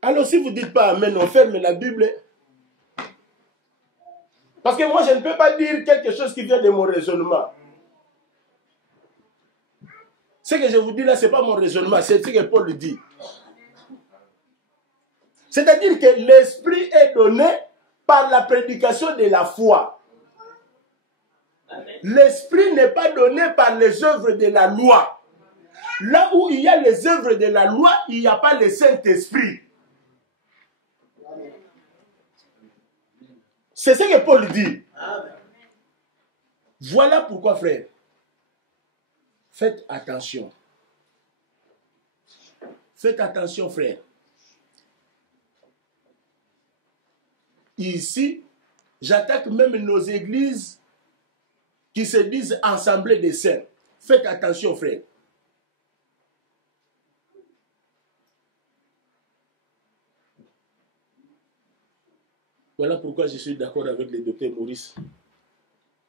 Alors si vous ne dites pas Amen, on ferme la Bible. Parce que moi, je ne peux pas dire quelque chose qui vient de mon raisonnement. Ce que je vous dis là, ce n'est pas mon raisonnement, c'est ce que Paul dit. C'est-à-dire que l'esprit est donné par la prédication de la foi. L'esprit n'est pas donné par les œuvres de la loi. Là où il y a les œuvres de la loi, il n'y a pas le Saint-Esprit. C'est ce que Paul dit. Voilà pourquoi, frère, faites attention. Faites attention, frère. Ici, j'attaque même nos églises qui se disent assemblées des saints. Faites attention, frère. Voilà pourquoi je suis d'accord avec le docteur Maurice.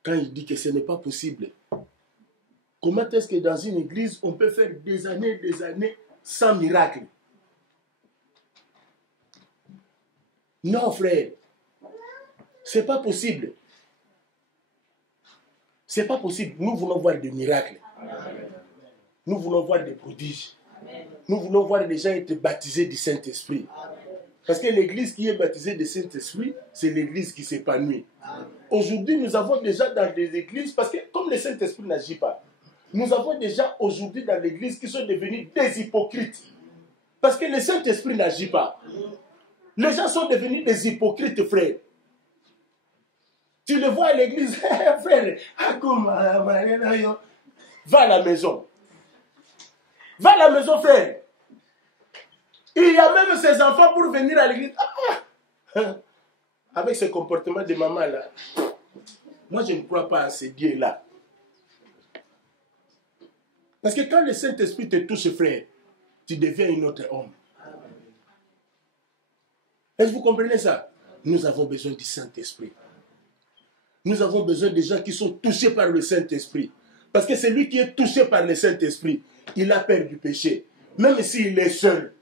Quand il dit que ce n'est pas possible. Comment est-ce que dans une église, on peut faire des années sans miracle? Non, frère. Ce n'est pas possible. Ce n'est pas possible. Nous voulons voir des miracles. Nous voulons voir des prodiges. Nous voulons voir les gens être baptisés du Saint-Esprit. Parce que l'église qui est baptisée du Saint-Esprit, c'est l'église qui s'épanouit. Aujourd'hui, nous avons déjà dans des églises, parce que comme le Saint-Esprit n'agit pas, nous avons déjà aujourd'hui dans l'église qui sont devenus des hypocrites. Parce que le Saint-Esprit n'agit pas. Les gens sont devenus des hypocrites, frère. Tu le vois à l'église, frère, va à la maison. Va à la maison, frère. Il y a même ses enfants pour venir à l'église. Avec ce comportement de maman là. Moi, je ne crois pas à ces dieux-là. Parce que quand le Saint-Esprit te touche, frère, tu deviens un autre homme. Est-ce que vous comprenez ça? Nous avons besoin du Saint-Esprit. Nous avons besoin des gens qui sont touchés par le Saint-Esprit. Parce que celui qui est touché par le Saint-Esprit, il a peur du péché. Même s'il est seul,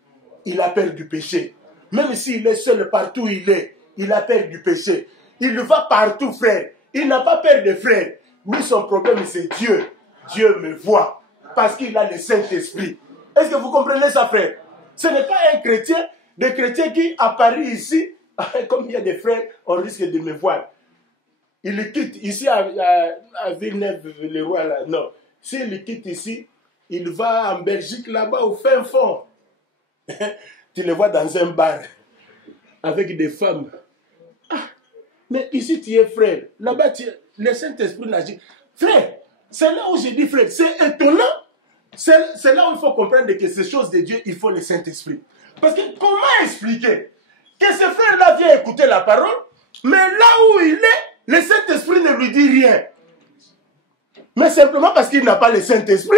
il a peur du péché. Même s'il est seul partout où il est, il a peur du péché. Il va partout, frère. Il n'a pas peur des frères. Lui, son problème, c'est Dieu. Dieu me voit. Parce qu'il a le Saint-Esprit. Est-ce que vous comprenez ça, frère? Ce n'est pas un chrétien, des chrétiens qui apparaissent ici, comme il y a des frères, on risque de me voir. Il quitte ici à Villeneuve-le-Roi, là. Non. S'il quitte ici, il va en Belgique, là-bas, au fin fond. Tu le vois dans un bar, avec des femmes. Ah, mais ici, tu es frère. Là-bas, le Saint-Esprit n'agit. Frère, c'est là où je dis, frère, c'est étonnant. C'est là où il faut comprendre que ces choses de Dieu, il faut le Saint-Esprit. Parce que comment expliquer que ce frère-là vient écouter la parole, mais là où il est, le Saint-Esprit ne lui dit rien. Mais simplement parce qu'il n'a pas le Saint-Esprit.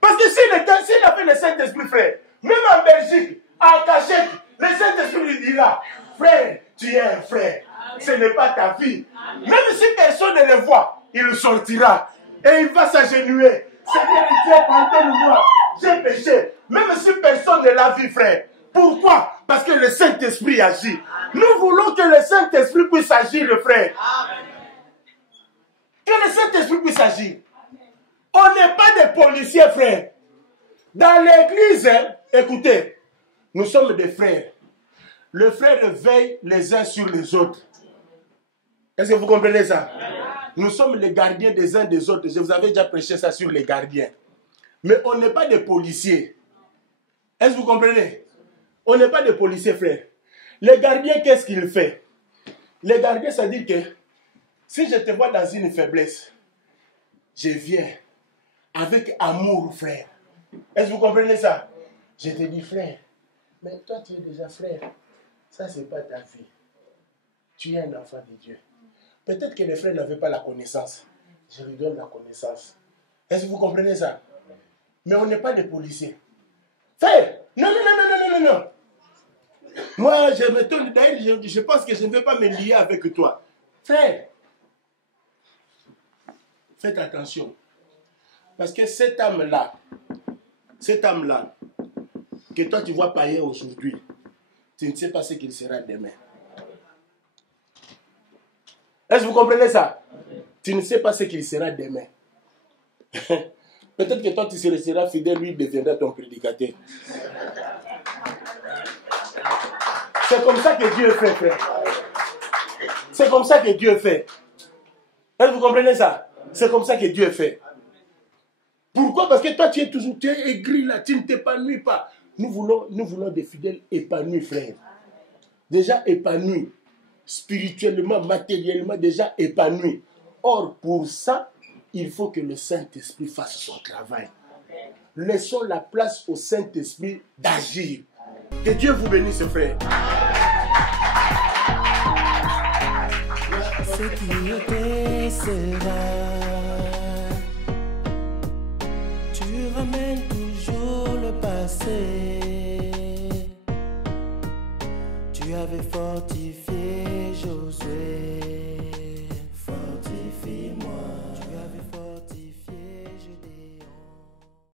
Parce que s'il avait le Saint-Esprit, frère, même en Belgique, en cachette, le Saint-Esprit lui dira, frère, tu es un frère. Ce n'est pas ta vie. Même si personne ne le voit, il sortira et il va s'agenouiller. Seigneur Dieu, pardonne-moi, j'ai péché. Même si personne ne l'a vu, frère. Pourquoi? Parce que le Saint-Esprit agit. Nous voulons que le Saint-Esprit puisse agir, le frère. Que le Saint-Esprit puisse agir. On n'est pas des policiers, frère. Dans l'église, écoutez, nous sommes des frères. Le frère veille les uns sur les autres. Est-ce que vous comprenez ça? Nous sommes les gardiens des uns des autres. Je vous avais déjà prêché ça sur les gardiens. Mais on n'est pas des policiers. Est-ce que vous comprenez? On n'est pas des policiers, frère. Les gardiens, qu'est-ce qu'ils font? Les gardiens, ça dit que si je te vois dans une faiblesse, je viens avec amour, frère. Est-ce que vous comprenez ça? Je te dis, frère, mais toi tu es déjà frère. Ça, ce n'est pas ta vie. Tu es un enfant de Dieu. Peut-être que les frères n'avaient pas la connaissance. Je lui donne la connaissance. Est-ce que vous comprenez ça? Mais on n'est pas des policiers. Frère, non, non, non, non, non, non, non. Moi, je me tourne d'ailleurs, je pense que je ne vais pas me lier avec toi. Frère, faites attention. Parce que cette âme-là, que toi tu vois païen aujourd'hui, tu ne sais pas ce qu'il sera demain. Est-ce que vous comprenez ça? Tu ne sais pas ce qu'il sera demain. Peut-être que toi tu seras fidèle, lui deviendra ton prédicateur. C'est comme ça que Dieu fait, frère. C'est comme ça que Dieu fait. Est-ce que vous comprenez ça? C'est comme ça que Dieu fait. Pourquoi? Parce que toi tu es aigri là, tu ne t'épanouis pas. Nous voulons des fidèles épanouis, frère. Déjà épanouis. Spirituellement, matériellement, déjà épanouis. Or, pour ça, il faut que le Saint-Esprit fasse son travail. Laissons la place au Saint-Esprit d'agir. Que Dieu vous bénisse, frère. Ce qui était sera. Tu ramènes toujours le passé. Tu avais fortifié Josué.